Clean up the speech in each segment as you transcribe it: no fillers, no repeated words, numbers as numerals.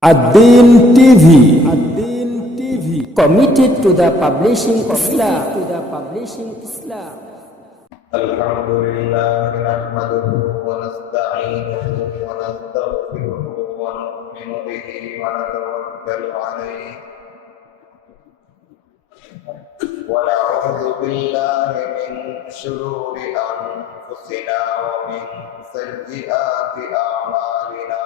Ad-Din TV, committed to the publishing Islam. الحمد لله نحمده ونستعينه ونستغفره ونؤمن به ونتوكل عليه ونعوذ بالله من شرور أنفسنا ومن سيئات أعمالنا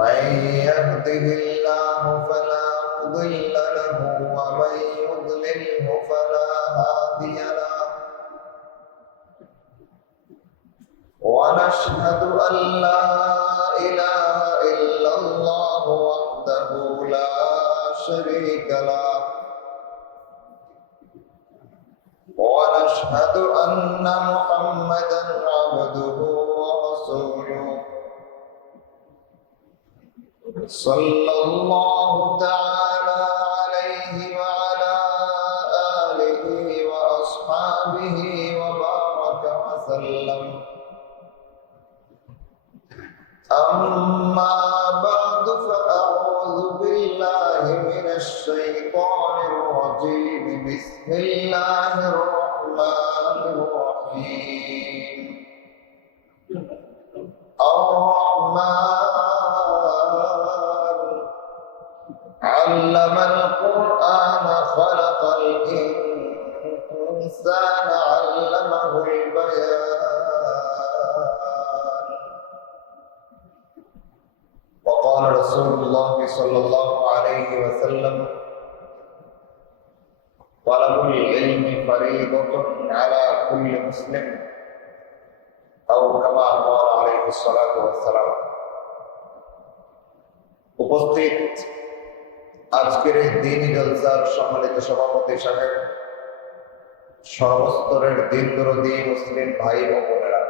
من يهده الله فلا مضل له ومن يضلله فلا هادي له ونشهد أن لا إله إلا الله وحده لا شريك له ونشهد أن محمدا عبده ورسوله صلى الله تعالى عليه وعلى آله وأصحابه وبارك وسلم أما بعد فأعوذ بالله من الشيطان الرجيم بسم الله الرحمن الرحيم الرحمن علم القرآن خلق الإنسان علمه البيان وقال رسول الله صلى الله عليه وسلم طلب العلم فريضة على كل مسلم أو كما قال عليه الصلاة والسلام উপস্থিত আজকের এই দ্বীনি জলসার সম্মানিত সভাপতি সাহেব, সর্বস্তরের দিনদরদী মুসলিম ভাই ও বোনেরা,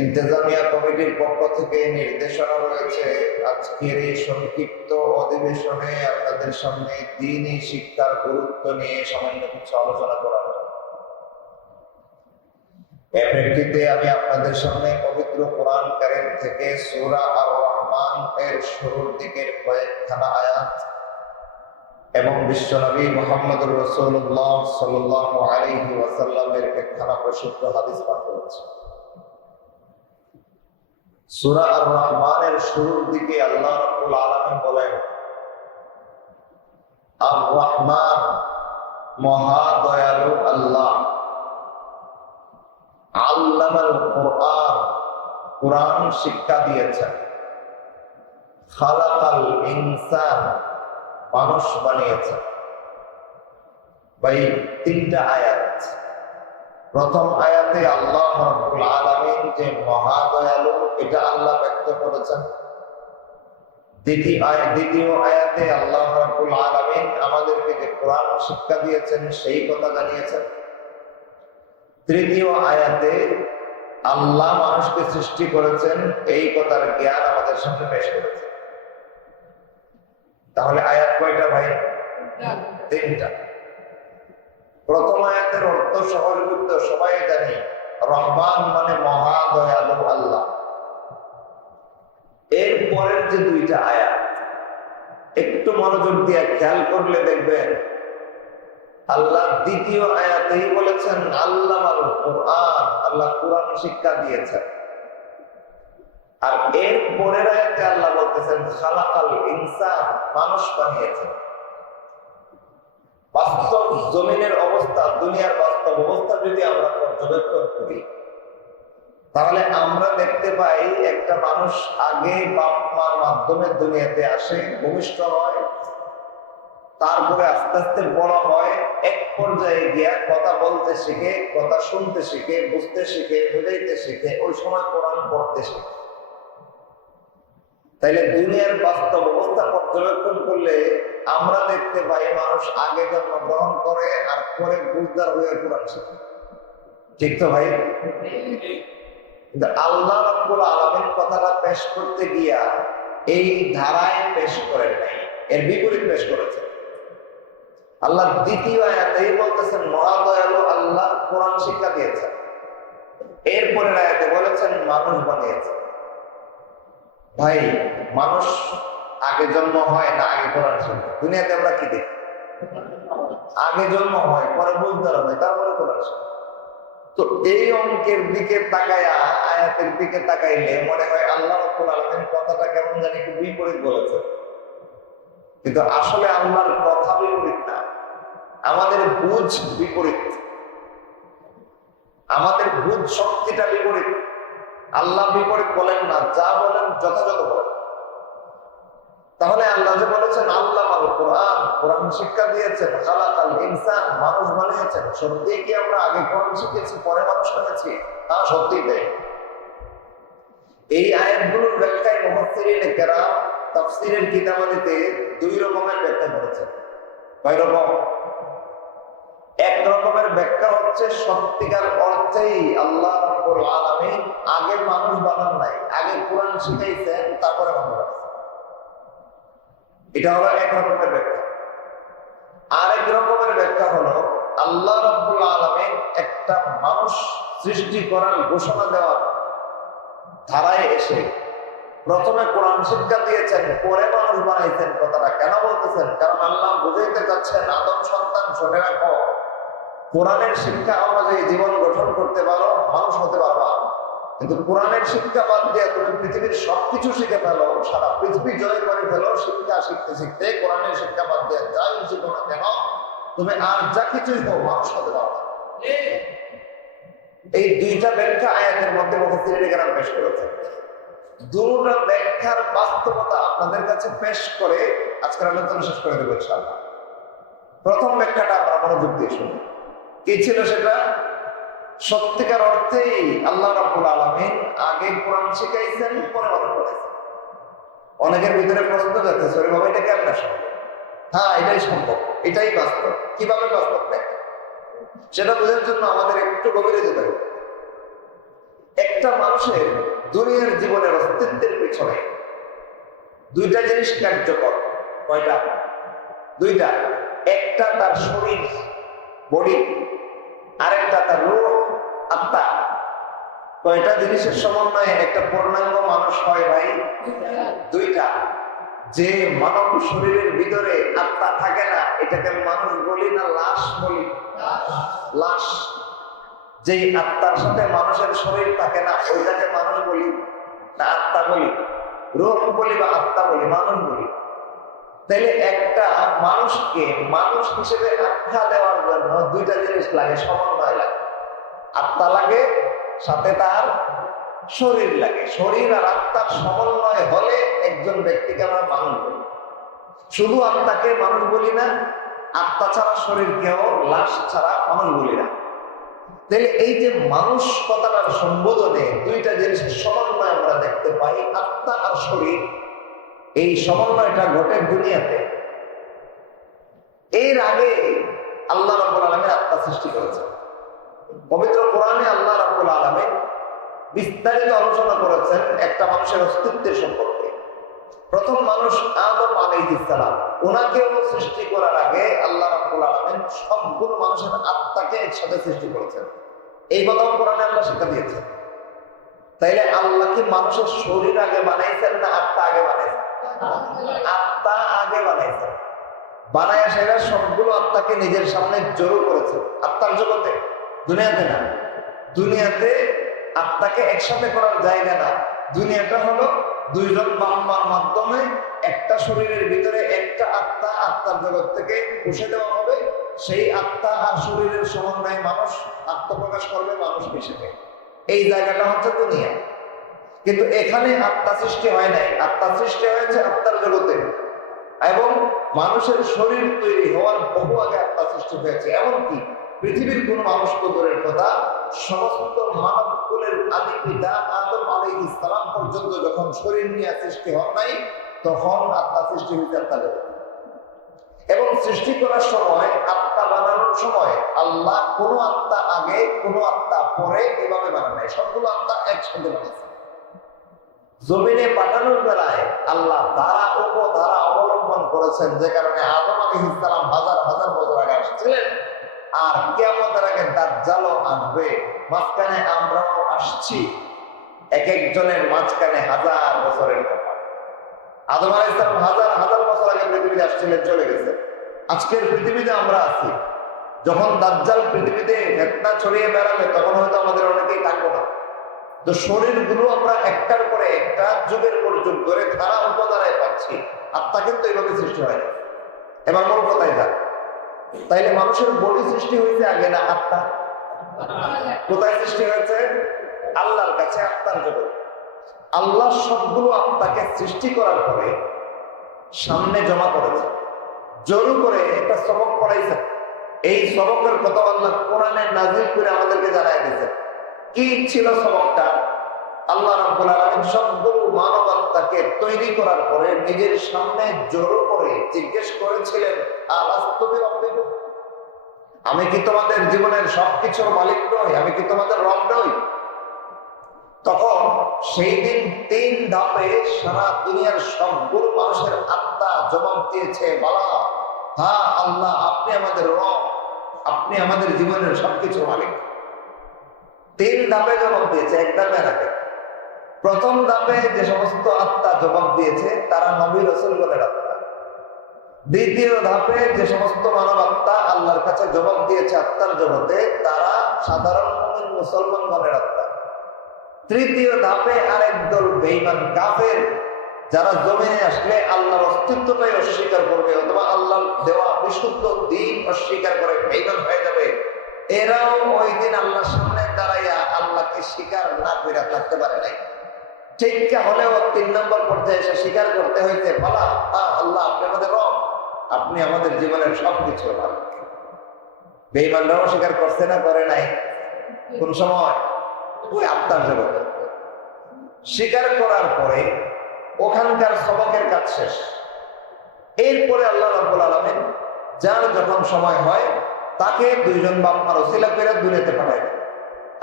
ইন্তেজামিয়া কমিটির পক্ষ থেকে নির্দেশনা রয়েছে আজকের এই সংক্ষিপ্ত অধিবেশনে আপনাদের সামনে দ্বীনি শিক্ষার গুরুত্ব নিয়ে সামান্য কিছু আলোচনা করার। এর প্রেক্ষিতে আমি আপনাদের সামনে পবিত্র কোরআন কারীম থেকে সূরা আর-রহমান এর শুরুর দিকের কয়েকখানা আয়াত এবং বিশ্বনবী মুহাম্মদুর রাসূলুল্লাহ সাল্লাল্লাহু আলাইহি ওয়াসাল্লামের একখানা প্রসিদ্ধ হাদিস পাঠ করেছি। সূরা আর-রহমানের শুরুর দিকে আল্লাহ রাব্বুল আলামিন বলেন, আর-রহমান মহা দয়ালু আল্লাহ, আল্লামাল কুরআন কুরআন শিক্ষা দিয়েছেন, খালাকাল ইনসান মানুষ বানিয়েছেন। ভাই, তিনটা আয়াত। প্রথম আয়াতে আল্লাহ রাব্বুল আলামিন যে মহা দয়ালু এটা আল্লাহ ব্যক্ত করেছেন। দ্বিতীয় আয়াতে আল্লাহ রাব্বুল আলামিন আমাদেরকে যে কোরআন শিক্ষা দিয়েছেন সেই কথা জানিয়েছেন। তৃতীয় আয়াতে আল্লাহ মানুষকে সৃষ্টি করেছেন এই কথার জ্ঞান আমাদের সামনে পেশ করেছেন। তাহলে আয়াত কয়টা ভাই? তিনটা। প্রথম আয়াতের অর্থ সহজযুক্ত, সবাই জানি। রহমান মানে মহা দয়ালু আল্লাহ। এর পরের যে দুইটা আয়াত একটু মনোযোগ দিয়ে খেয়াল করলে দেখবেন আল্লাহ দ্বিতীয় আয়াতেই বলেছেন আল্লামাল কুরআন, আল্লাহ কুরআন শিক্ষা দিয়েছেন। আর এর পরের আয়াতে আল্লাহ বলতেছেন খালাকাল ইনসান মানুষ বানিয়েছেন। বাস্তব জমিনের অবস্থা, দুনিয়ার বাস্তব অবস্থা যদি আমরা পর্যবেক্ষণ করি তাহলে আমরা দেখতে পাই একটা মানুষ আগে বাপ মার মাধ্যমে দুনিয়াতে আসে, ভূমিষ্ঠ হয়, তারপরে আস্তে আস্তে বড় হয়, এক পর্যায়ে গিয়া কথা বলতে শিখে, কথা শুনতে শিখে, বুঝতে শিখে, বুঝাইতে শিখে, ওই সময় কোরআন পড়তে শিখে। তাইলে দুনিয়ার বাস্তব অবস্থা পর্যবেক্ষণ করলে আমরা দেখতে পাই মানুষ আগে জন্মগ্রহণ করে আর পরে বুঝদার হয়ে কোরআন শিখে। ঠিক তো ভাই? কিন্তু আল্লাহ রাব্বুল আলামিন কথাটা পেশ করতে গিয়া এই ধারায় পেশ করেন নাই, এর বিপরীত পেশ করেছেন। আল্লাহ দ্বিতীয় আয়াতেই বলতেছেন মহা দয়ালু আল্লাহ কোরআন শিক্ষা দিয়েছেন। এরপরে আয়াতে বলেছেন মানুষ বানিয়েছে। ভাই, মানুষ আগে জন্ম হয় না আগে কোরআন শুনবে? দুনিয়াতে আমরা কি দেখি? আগে জন্ম হয়, পরে বুঝদার হয়, তারপরে কোরআন শুনবে। তো এই অঙ্কের দিকে তাকায়া, আয়াতের দিকে তাকাইলে মনে হয় আল্লাহ রাব্বুল আলামিন কথাটা কেমন জানি একটু বিপরীত বলেছে। কিন্তু আসলে আল্লাহর কথা বিপরীত না, আমাদের বুঝ বিপরীত, আমাদের বুঝ শক্তিটা বিপরীত। আল্লাহ বিপরীত বলেন না, যা বলেন যথাযথ বলেন। তাহলে আল্লাহ যে বলেছেন আল্লামাল কোরআন, কোরআন শিক্ষা দিয়েছেন, খালাকাল ইনসান, মানুষ বানিয়েছেন, সত্যি কি আমরা আগে কোরআন শিখেছি পরে মানুষ বানিয়েছি? হ্যাঁ, সত্যি তাই। এই আয়াতগুলোর ব্যাখ্যায় মুফাসসিরিনে কেরাম তাফসীরের কিতাবাদিতে দুই রকমের ব্যাখ্যা করেছেন। কয় রকম? এক রকমের ব্যাখ্যা হচ্ছে সত্যিকার অর্থেই আল্লাহ রাব্বুল আলামিন আগে মানুষ বানান নাই, আগে কোরআন শিখাইছেন, তারপরে মানুষ বানাইছেন। এটা হলো এক রকমের ব্যাখ্যা। আরেক রকমের ব্যাখ্যা হলো আল্লাহ রাব্বুল আলামিন একটা মানুষ সৃষ্টি করার ঘোষণা দেওয়ার ধারায় এসে প্রথমে কোরআন শিক্ষা দিয়েছেন, পরে মানুষ বানাইছেন। কথাটা কেন বলতেছেন? কারণ আল্লাহ বুঝাইতে চাচ্ছেন, আদম সন্তান শুনে রাখো, কোরআনের শিক্ষা অনুযায়ী জীবন গঠন করতে পারো, মানুষ হতে পারবা। কিন্তু কোরআনের শিক্ষা বাদ দিয়ে তুমি পৃথিবীর সবকিছু শিখে ফেলো, সারা পৃথিবী জয় করে ফেলো, শিক্ষা শিখতে শিখতে কোরআনের শিক্ষা বাদ দিয়ে যাই শিখো না কেন, তুমি আর যা কিছুই হোক মানুষ হতে পারবা। এই দুইটা ব্যাখ্যা আয়াতের মধ্যে মুফাসসিরিনে কেরাম পেশ করেছেন। দুটো ব্যাখ্যার বাস্তবতা আপনাদের কাছে পেশ করে আজকের আলোচনা শেষ করে দেবো ইনশাআল্লাহ। প্রথম ব্যাখ্যাটা আমরা মনোযোগ দিয়ে শুনি। কি ছিল সেটা? সত্যিকার অর্থেই আল্লাহ রাব্বুল আলামিন আগে কোরআন শিখাইছেন, পরে মানুষ বানাইছেন। অনেকের ভিতরে প্রশ্ন যাচ্ছে, সরি বাবা, এটা কেমন সম্ভব? হ্যাঁ, এটাই সম্ভব, এটাই বাস্তব। কিভাবে বাস্তব ব্যাখ্যা? সেটা বোঝার জন্য আমাদের একটু গভীরে যেতে হবে। একটা মানুষের দুনিয়ার জীবনের অস্তিত্বের পিছনে দুইটা জিনিস কার্যকর। কয়টা? দুইটা। একটা তার শরীর, বডি, আরেকটা তার রূহ, আত্মা। কয়টা জিনিসের সমন্বয়ে একটা পূর্ণাঙ্গ মানুষ হয় ভাই? দুইটা। যে মানব শরীরের ভিতরে আত্মা থাকে না, এটাকে মানুষ বলি না লাশ বলি? লাশ। যে আত্মার সাথে মানুষের শরীর থাকে না, ওইটাকে মানুষ বলি না আত্মা বলি? রূহ বলি বা আত্মা বলি? মানুষ বলি। তাইলে একটা মানুষকে মানুষ হিসেবে আখ্যা দেওয়ার জন্য দুইটা জিনিস লাগে, সমন্বয় লাগে। আত্মা লাগে, সাথে তার শরীর লাগে। শরীর আর আত্মার সমন্বয় হলে একজন ব্যক্তিকে আমরা মানুষ বলি। শুধু আত্মাকে মানুষ বলি না, আত্মা ছাড়া শরীরকেও, লাশ ছাড়া মানুষ বলি না। তাহলে এই যে মানুষ কথাটার সম্বোধনে দুইটা জিনিসের সমন্বয় আমরা দেখতে পাই, আত্মা আর শরীর। এই সমন্বয়টা ঘটে দুনিয়াতে। এর আগে আল্লাহ রাব্বুল আলামিন আত্মা সৃষ্টি করেছেন। পবিত্র কোরআনে আল্লাহ রাব্বুল আলামিন বিস্তারিত আলোচনা করেছেন একটা মানুষের অস্তিত্বের সম্পর্কে। প্রথম মানুষ আদম আলাইহিস সালাম, ওনাকেও সৃষ্টি করার আগে আল্লাহ রাব্বুল আলামিন সবগুলো মানুষের আত্মাকে একসাথে সৃষ্টি করেছেন। এই কথা কোরআনে আল্লাহ শিক্ষা দিয়েছেন। তাইলে আল্লাহ কি মানুষের শরীর আগে বানাইছেন না আত্মা আগে বানাইছেন? আত্মা আগে বানাইছেন। বানায়া সেরা সবগুলো আত্মাকে নিজের সামনে জড়ো করেছে। আত্মার জগতে, দুনিয়াতে না। দুনিয়াতে আত্মাকে একসাথে করার জায়গা না। দুনিয়াটা হলো দুইজন বাম্মার মাধ্যমে একটা শরীরের ভিতরে একটা আত্মা, আত্মার জগৎ থেকে পুষে দেওয়া হবে। সেই আত্মা আর শরীরের সমন্বয়ে মানুষ আত্মপ্রকাশ করবে মানুষ হিসেবে। এই জায়গাটা হচ্ছে দুনিয়া। কিন্তু এখানে আত্মা সৃষ্টি হয় নাই, আত্মা সৃষ্টি হয়েছে আত্মার জগতে। এবং মানুষের শরীর তৈরি হওয়ার বহু আগে আত্মা সৃষ্টি হয়েছে। এমনকি পৃথিবীর কোন মানুষ তো দূরের কথা, সমস্ত মানব কুলের আদি পিতা আদম আলাইহিস সালাম পর্যন্ত যখন শরীর নিয়ে সৃষ্টি হন নাই, তখন আত্মা সৃষ্টি হয়েছে আত্মা জগতে। এবং সৃষ্টি করার সময়, আত্মা বানানোর সময় আল্লাহ কোনো আত্মা আগে কোনো আত্মা পরে এভাবে বানান নাই, সবগুলো আত্মা একসঙ্গে বানিয়েছে। জমিনে পাঠানোর বেলায় আল্লাহ ধারা উপধারা অবলম্বন করেছেন, যে কারণে আদম আলাইহিস সালাম হাজার হাজার বছর আগে আসছিলেন। আর কিয়ামতের আগে দাজ্জালও আসবে, মাঝখানে আমরাও আসছি, এক একজনের মাঝখানে হাজার বছরের কথা। আদম আলাইহিস সালাম হাজার হাজার বছর আগে পৃথিবীতে আসছিলেন, চলে গেছে। আজকের পৃথিবীতে আমরা আছি। যখন দাজ্জাল পৃথিবীতে ফিতনা ছড়িয়ে বেড়াবে তখন হয়তো আমাদের অনেকেই থাকবো না। তো শরীরগুলো আমরা একটার পরে একটা, যুগের পর যুগ ধরে ধারা উপধারায় পাচ্ছি। আত্মা কিন্তু এইভাবে সৃষ্টি হয় না। এবার মূল কথায় যাক, তাইলে মানুষের বডি সৃষ্টি হয়েছে আগে না আত্মা? কোথায় সৃষ্টি হয়েছে? আল্লাহর কাছে, আত্মার জগৎ। আল্লাহ সবগুলো আত্মাকে সৃষ্টি করার পরে সামনে জমা করেছে, জোর করে একটা সবক পড়াইছে। এই সবকের কথা আল্লাহ কোরআনে নাজিল করে আমাদেরকে জানাই দিয়েছে। কি ছিল সবকটা? আল্লাহ রাব্বুল আলামিন সবগুলো মানব আত্মাকে তৈরি করার পরে নিজের সামনে জোর করে জিজ্ঞেস করেছিলেন, আলাস্তু বিরাব্বিকুম, আমি কি তোমাদের জীবনের সবকিছুর মালিক নই? আমি কি তোমাদের রব নই? তখন সেই দিন 3 ধাপে সারা দুনিয়ার সবগুলো মানুষের আত্মা জবাব দিয়েছে, বলা, হ্যাঁ আল্লাহ, আপনি আমাদের রব, আপনি আমাদের জীবনের সবকিছুর মালিক। 3 ধাপে জবাব দিয়েছে, এক ধাপে আগে। প্রথম ধাপে যে সমস্ত আত্মা জবাব দিয়েছে তারা নবী রাসূলগণের আত্মা। দ্বিতীয় ধাপে যে সমস্ত মানব আত্মা আল্লাহর কাছে জবাব দিয়েছে আত্মার জগতে, তারা সাধারণ মুমিন মুসলমানগণের আত্মা। তৃতীয় ধাপে আরেক দল বেঈমান কাফের, যারা জমিনে আসলে আল্লাহর অস্তিত্বটাই অস্বীকার করবে অথবা আল্লাহর দেওয়া বিশুদ্ধ দ্বীন অস্বীকার করে বেঈমান হয়ে যাবে। এরাও ওই দিন আল্লাহর সামনে দাঁড়াইয়া আল্লাহকে স্বীকার না করে থাকতে পারে নাই। ঠিক হলেও 3 নম্বর পর্যায়ে এসে স্বীকার করতে হইতে, বলা, আল্লাহ, আপনি আমাদের রব, আপনি আমাদের জীবনের সবকিছু মালিক। বেঈমানরাও স্বীকার করছে না, করে নাই? কোন সময়? ওই আত্মার জগতে স্বীকার করার পরে ওখানকার সবকের কাজ শেষ। এরপরে আল্লাহ রাব্বুল আলামিন যার যখন সময় হয় তাকে 2 জন বাপ মার ওসিলা করে দুনিয়াতে পাঠায়।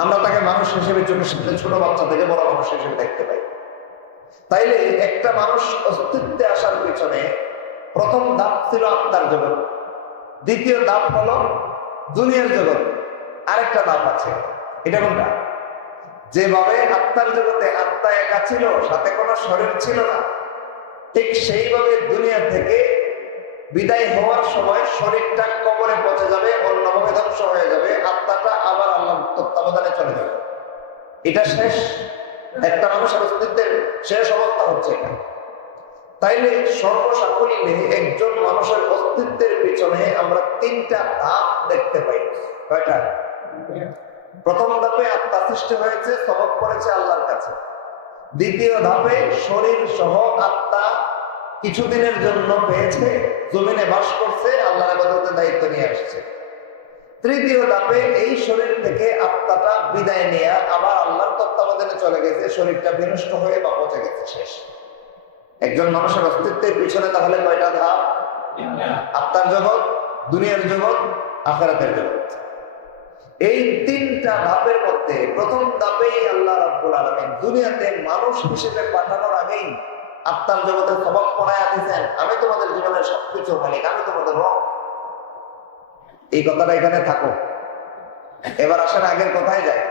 আমরা তাকে মানুষ হিসেবে চোখের সামনে ছোট বাচ্চা থেকে বড় মানুষ হিসেবে দেখতে পাই। তাইলে একটা মানুষ অস্তিত্বে আসার পিছনে প্রথম ধাপ ছিল আত্মার জগৎ, দ্বিতীয় ধাপ হলো দুনিয়ার জগৎ, আরেকটা ধাপ আছে। এটা কোনটা? যেভাবে আত্মার জগতে আত্মা একা ছিল, সাথে কোনো শরীর ছিল না, ঠিক সেইভাবে দুনিয়া থেকে বিদায় হওয়ার সময় শরীরটা কবরে পচে যাবে, অন্যভাবে ধ্বংস হয়ে যাবে, আত্মাটা আবার আল্লাহর তত্ত্বাবধানে চলে যাবে। এটা শেষ। একটা মানুষের অস্তিত্বের শেষ অবস্থা হচ্ছে এটা। তাইলে সর্বসাকুল্যে একজন মানুষের অস্তিত্বের পিছনে আমরা 3টা ধাপ দেখতে পাই। কয়টা? প্রথম ধাপে আত্মা সৃষ্টি হয়েছে, সবক পড়েছে আল্লাহর কাছে। দ্বিতীয় ধাপে শরীর সহ আত্মা কিছুদিনের জন্য পেয়েছে, জমিনে বাস করছে, আল্লাহর ইবাদতের দায়িত্ব নিয়ে আসছে। তৃতীয় ধাপে এই শরীর থেকে আত্মাটা বিদায় নিয়ে আবার আল্লাহর তত্ত্বাবধানে চলে গেছে, শরীরটা বিনষ্ট হয়ে বা পচে গেছে, শেষ। একজন মানুষের অস্তিত্বের পিছনে তাহলে কয়টা ধাপ? আত্মার জগৎ, দুনিয়ার জগৎ, আখিরাতের জগৎ। এই 3টা ধাপের মধ্যে প্রথম ধাপেই আল্লাহ রাব্বুল আলামিন দুনিয়াতে মানুষ হিসেবে পাঠানোর আগেই আত্মার জগতে সবক পড়ায়া দিয়েছেন, আমি তোমাদের জীবনের সবকিছু মালিক, আমি তোমাদের রব। এই কথাটা এখানে থাকো। এবার আসেন আগের কথায় যায়।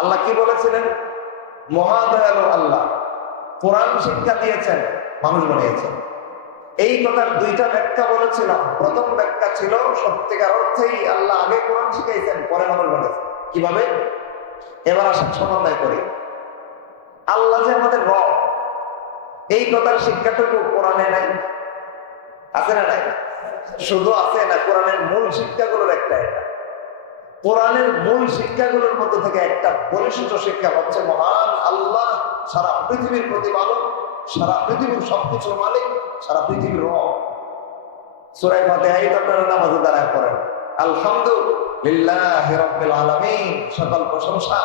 আল্লাহ কি বলেছিলেন? মহাদয়ালু আল্লাহ কোরআন শিক্ষা দিয়েছেন, মানুষ বানিয়েছেন। এই কথার 2টা ব্যাখ্যা বলেছিলাম। প্রথম ব্যাখ্যা ছিল সত্যিকার অর্থেই আল্লাহ আগে কোরআন শিখাইছেন, পরে মানুষ বানিয়েছেন। কিভাবে? এবার আসেন সমন্বয় করি। আল্লাহ যে আমাদের রব, এই কথার শিক্ষাটুকু কোরআনে নাই, আছে না নাই? শুধু আছে না, কোরআনের মূল শিক্ষাগুলোর একটা এটা। কোরআনের মূল শিক্ষাগুলোর মধ্যে থেকে একটা বলিষ্ঠ শিক্ষা হচ্ছে মহান আল্লাহ সারা পৃথিবীর প্রতিপালক, সারা পৃথিবীর সবকিছুর মালিক, সারা পৃথিবীর রব। সূরা ফাতিহা আপনারা নামাজে দাঁড়ায় পড়েন, আলহামদুলিল্লাহি রাব্বিল আলামিন, সকল প্রশংসা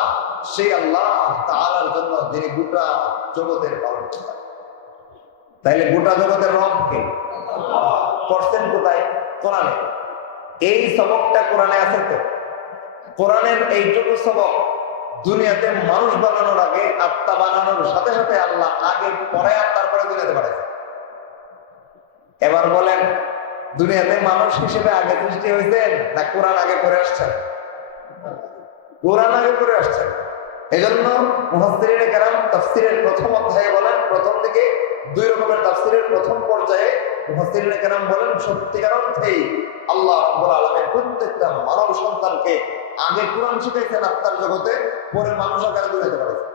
সেই আল্লাহ তাআলার জন্য যিনি গোটা জগতের পালন করেন। তাইলে গোটা জগতের রব কে? পড়ছেন কোথায়? কোরআনে। এই সবকটা কোরআনে আছে তো। কোরআনের এইটুকু সবক দুনিয়াতে মানুষ বানানোর আগে, আত্মা বানানোর সাথে সাথে আল্লাহ আগে পড়ায় আর তারপরে দুনিয়াতে পাঠাইছে। এবার বলেন দুনিয়াতে মানুষ হিসেবে আগে সৃষ্টি হয়েছেন না কোরআন আগে করে আসছেন? কোরআন আগে করে আসছেন। এজন্য মুফাসসিরিনে কেরাম তাফসীরের প্রথম অধ্যায়ে বলেন, প্রথম দিকে দুই রকমের তাফসীরের প্রথম পর্যায়ে মুফাসসিরিনে কেরাম বলেন সত্যিকার অর্থেই আল্লাহ রাব্বুল আলামিন প্রত্যেকটা মানব সন্তানকে আগে কোরআন শিখাইছেন আত্মার জগতে, পরে মানুষ আকারে দুনিয়াতে পাঠাইছেন।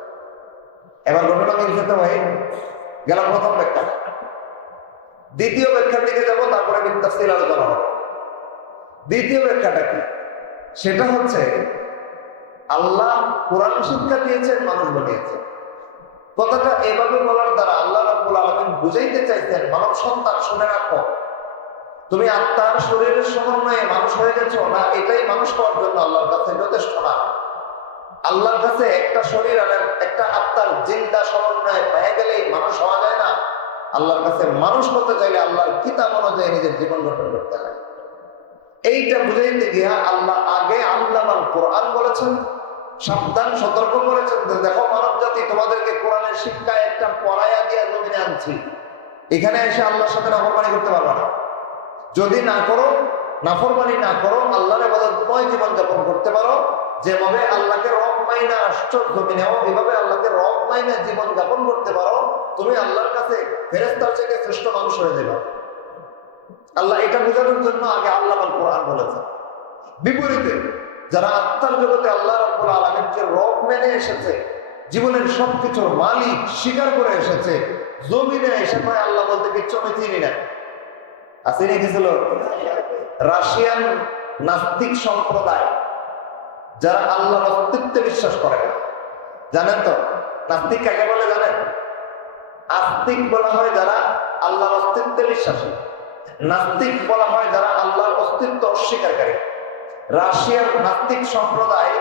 এবার ঘটনা মিলছে তো ভাই, গেল প্রথম ব্যাখ্যা। দ্বিতীয় ব্যাখ্যার দিকে যাবো, তারপরে তাফসীর আলোচনা হবে। দ্বিতীয় ব্যাখ্যাটা কি? সেটা হচ্ছে আল্লাহ কোরআন শিক্ষা দিয়েছেন, মানুষ বানিয়েছেন। কথাটা এভাবে বলার দ্বারা আল্লাহ রাব্বুল আলামিন বুঝাইতে চাইছেন, মানব সন্তান শুনে রাখো, তুমি আত্মার শরীরের সমন্বয়ে মানুষ হয়ে গেছো না, এটাই মানুষ হওয়ার জন্য আল্লাহর কাছে যথেষ্ট না। আল্লাহর কাছে একটা শরীর আর একটা আত্মার জিন্দা সমন্বয় পেয়ে গেলেই মানুষ হওয়া যায় না। আল্লাহর কাছে মানুষ হতে চাইলে আল্লাহর কিতাব অনুযায়ী নিজের জীবন গঠন করতে হয়। এইটা বুঝাইতে গিয়া আল্লাহ আগে আল্লামাল কোরআন বলেছেন, সাবধান সতর্ক করেছেন যে দেখো মানব জাতি, তোমাদেরকে কোরআনের শিক্ষায় একটা পড়াইয়া দিয়া জমিনে আনছি, এখানে এসে আল্লাহর সাথে নাফরমানি করতে পারবে না। যদি না করো, নাফরমানি না করো, আল্লাহর ইবাদতময় জীবন যাপন করতে পারো, যেভাবে আল্লাহকে রব মাইনা আসছো জমিনেও এভাবে আল্লাহকে রব মাইনা জীবন যাপন করতে পারো, তুমি আল্লাহর কাছে ফেরেশতার থেকে শ্রেষ্ঠ মানুষ হয়ে যাবে। আল্লাহ এটা বোঝানোর জন্য আগে আল্লামাল কোরআন বলেছেন। বিপরীতে যারা আত্মার জগতে আল্লাহ রাব্বুল আলামিনকে রব মেনে এসেছে, জীবনের সবকিছুর মালিক স্বীকার করে এসেছে, জমিনে এসে কয় আল্লাহ বলতে কিচ্ছু আমি চিনি না। আসেনি গেছিল রাশিয়ান নাস্তিক সম্প্রদায়, যারা আল্লাহর অস্তিত্বে বিশ্বাস করে না। জানেন তো নাস্তিক কাকে বলে জানেন? আস্তিক বলা হয় যারা আল্লাহর অস্তিত্বে বিশ্বাসী, নাস্তিক বলা হয় যারা আল্লাহর অস্তিত্ব অস্বীকারী। রাশিয়ার নাস্তিক সম্প্রদায়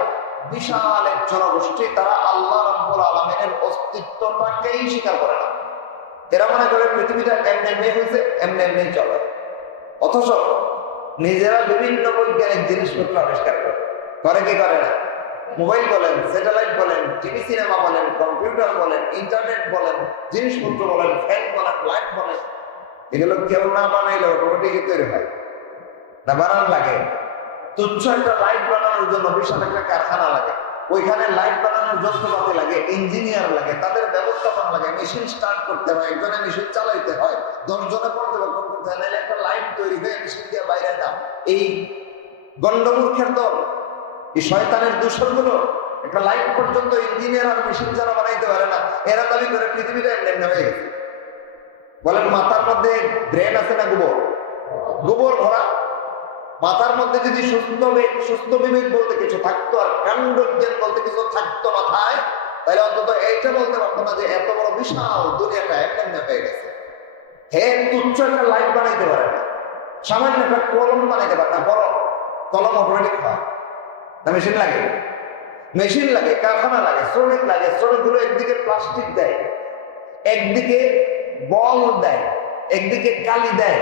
বিশাল এক জনগোষ্ঠী, তারা আল্লাহ রাব্বুল আলামিনের অস্তিত্বটাকেই স্বীকার করে না। এরা মনে করে পৃথিবীটা এমনি এমনি হয়েছে, এমনি এমনি চলে। অথচ নিজেরা বিভিন্ন বৈজ্ঞানিক জিনিসপত্র আবিষ্কার করে কি করে না? মোবাইল বলেন, স্যাটেলাইট বলেন, টিভি সিনেমা বলেন, কম্পিউটার বলেন, ইন্টারনেট বলেন, জিনিসপত্র বলেন, ফ্যান বলেন, লাইট বলেন, এগুলো কেউ না বানাইলে অটোমেটিক তৈরি হয় না, বানান লাগে। তুচ্ছ একটা লাইট বানানোর জন্য বিশাল একটা কারখানা লাগে, ওইখানে লাইট বানানোর যন্ত্রপাতি লাগে, ইঞ্জিনিয়ার লাগে, তাদের ব্যবস্থাপনা লাগে, মেশিন স্টার্ট করতে হয়, একজনে মেশিন চালাইতে হয়, 10 জনে পর্যবেক্ষণ করতে হয়, নাহলে একটা লাইট তৈরি হয়ে মেশিন দিয়ে বাইরে না। এই গন্ডমূর্খের দল, এই শয়তানের দূষণগুলো একটা লাইট পর্যন্ত ইঞ্জিনিয়ার আর মেশিন যারা বানাইতে পারে না, এরা দাবি করে পৃথিবীটা এমনি হয়ে গেছে। বলেন মাথার মধ্যে ব্রেন আছে না গোবর? গোবর ভরা। মাথার মধ্যে যদি সুস্থ বিবেক বলতে কিছু থাকতো আর কাণ্ড জ্ঞান বলতে কিছু থাকতো মাথায়, তাহলে অন্তত এইটা বলতে পারতো না যে এত বড় বিশাল দুনিয়াটা এমনি হয়ে গেছে। হে তুচ্ছ একটা লাইট বানাইতে পারে না, সামান্য একটা কলম বানাইতে পারে না। বড় কলম অটোমেটিক হয় না, মেশিন লাগে? মেশিন লাগে, কারখানা লাগে, শ্রমিক লাগে। শ্রমিকগুলো একদিকে প্লাস্টিক দেয়, একদিকে বল দেয়, একদিকে কালি দেয়,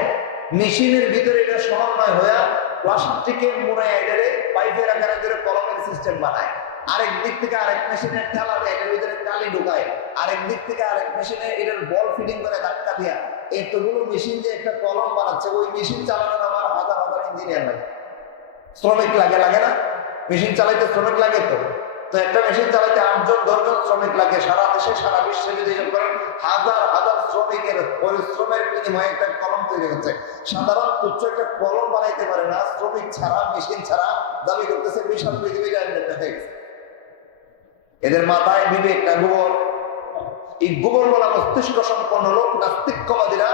মেশিনের ভিতরে এটা সমন্বয় হয়ে প্লাস্টিকের মোড়ায় এটারে পাইপের আকারে করে কলমের সিস্টেম বানায়। আরেক দিক থেকে আরেক মেশিনের ঠেলা দেয়, এটার ভিতরে কালি ঢুকায়, আরেক দিক থেকে আরেক মেশিনে এটার বল ফিটিং করে ধাক্কা দিয়া এতগুলো মেশিন যে একটা কলম বানাচ্ছে, ওই মেশিন চালানোর আমার হাজার হাজার ইঞ্জিনিয়ার লাগে, শ্রমিক লাগে। লাগে না? মেশিন চালাইতে শ্রমিক লাগে। তো একটা মেশিন চালাইতে 8 জন 10 জন শ্রমিক লাগে। সারা দেশে সারা বিশ্বে যদি করেন হাজার হাজার শ্রমিকের পরিশ্রমের বিনিময়ে একটা কলম তৈরি হচ্ছে। সাধারণ তুচ্ছ একটা কলম বানাইতে পারে না শ্রমিক ছাড়া, মেশিন ছাড়া। দাবি করতেছে বিশাল পৃথিবীটা হয়ে গেছে। এদের মাথায় বিবেক না গোবর। এই গোবর বলা মস্তিষ্ক সম্পন্ন লোক নাস্তিকবাদীরা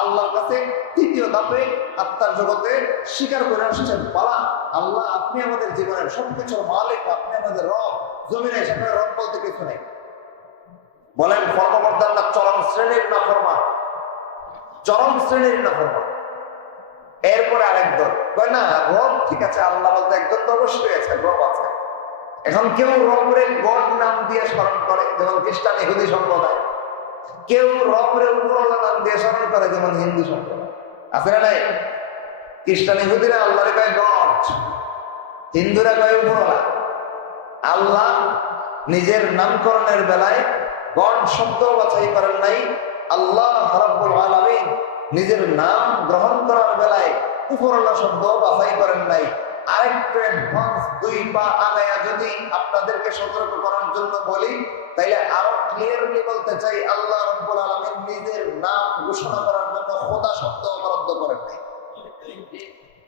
আল্লাহর কাছে তৃতীয় ধাপে আত্মার জগতে স্বীকার করে আসছেন, পালা আল্লাহ আপনি আমাদের জীবনের সবকিছুর মালিক, আপনি আমাদের রব। জমিনে সেখানে রব বলতে কিছু নেই। বলেন ফরমাবর্দার না চরম শ্রেণীর নাফরমান, চরম শ্রেণীর নাফরমান। এরপরে আরেক দল কয় না রব ঠিক আছে, আল্লাহ বলতে একজন তো অবশ্যই আছে, রব আছে। এখন কেউ রবের গড নাম দিয়ে স্মরণ করে, যেমন খ্রিস্টান ইহুদি সম্প্রদায়। কেউ রবের উপরওয়ালা নাম দিয়ে স্মরণ করে, যেমন হিন্দু সম্প্রদায়। আছে না নাই? খ্রিস্টান ইহুদিরা আল্লাহরে কয় গড, হিন্দুরা কয় উপরওয়ালা। আল্লাহ নিজের নামকরণের বেলায় গড শব্দ বাছাই করেন নাই। আল্লাহ রাব্বুল আলামিন নিজের নাম গ্রহণ করার বেলায় উপরওয়ালা শব্দ বাছাই করেন নাই। আরেকটু অ্যাডভান্স 2 পা আগায়া যদি আপনাদেরকে সতর্ক করার জন্য বলি, তাইলে আরো ক্লিয়ারলি বলতে চাই, আল্লাহ রাব্বুল আলামিন নিজের নাম ঘোষণা করার জন্য খোদা শব্দ অবরুদ্ধ করেন নাই।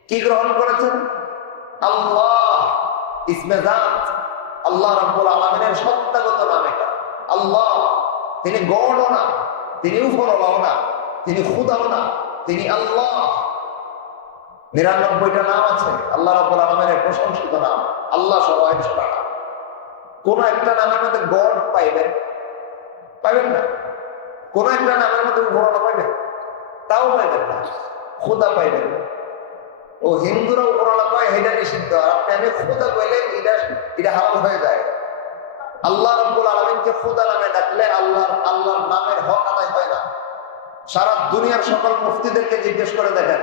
কি গ্রহণ করেছেন? আল্লাহ ইসমে জাত, আল্লাহ রাব্বুল আলামিনের সত্তাগত নাম এটা। আল্লাহ, তিনি গডও না, তিনি উপরওয়ালাও না, তিনি খুদাও না, তিনি আল্লাহ। 99টা নাম আছে আল্লাহ রাব্বুল আলামিনের প্রশংসিত নাম, আল্লাহ সহ 100টা নাম। কোন একটা নামের মধ্যে গড পাইবেন? পাইবেন না। কোন একটা নামের মধ্যে উপরওয়ালা পাইবেন? তাও পাইবেন না। খুদা পাইবেন। ও হিন্দুরা উপরওয়ালা কয়, এটা নিষিদ্ধ। আর আপনি আমি খুদা কইলে এটা হারাম হয়ে যায়। আল্লাহ রাব্বুল আলামিনকে খুদা নামে ডাকলে আল্লাহর নামের হক আদায় হয় না। সারা দুনিয়ার সকল মুফতিদেরকে জিজ্ঞেস করে দেখেন,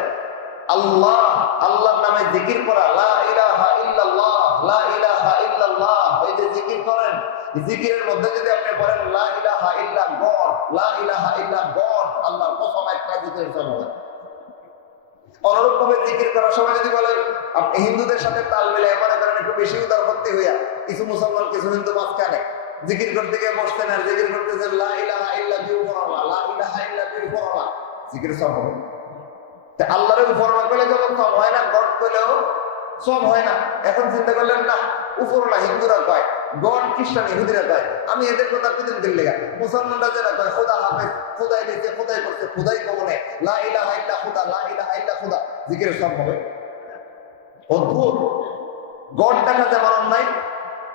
আল্লাহর নামে জিকির করা, লা ইলাহা ইল্লাল্লাহ, লা ইলাহা ইল্লাল্লাহ, এই যে জিকির করেন, জিকিরের মধ্যে যদি আপনি বলেন লা ইলাহা ইল্লা গড, লা ইলাহা ইল্লা গড, আল্লাহর কসম একটা জিকির চলবে। অনুরূপ ভাবে জিকির করার সময় যদি বলেন, আপনি হিন্দুদের সাথে তাল মিলায় মনে করেন একটু বেশি উদারপন্থী হইয়া, কিছু মুসলমান কিছু হিন্দু মাঝখানে জিকির করতে গিয়ে বসতেন আর জিকির করতেছেন লা ইলাহা ইল্লা বিউফরাল্লাহ, লা ইলাহা ইল্লা বিউফরাল্লাহ, জিকির সব হবে। তা আল্লাহর উপরওয়ালা কইলে যখন সব হয় না, গড কইলেও সব হয় না। এখন চিন্তা করলেন না, উপরওয়ালা হিন্দুরা কয়, গড খ্রিস্টান ইহুদিরা কয়, আমি এদের কথা কিদিন দিল লেগা। মুসলমানরা যেটা কয় খোদা হাফেজ, খোদাই দিতে, খোদাই করতে, খোদাই কমনে, লা ইলাহা ইল্লা খুদা, লা ইলাহা ইল্লা খুদা, জিকির সব হবে। অদ্ভুত। গড ডাকা যেমন অন্যায়,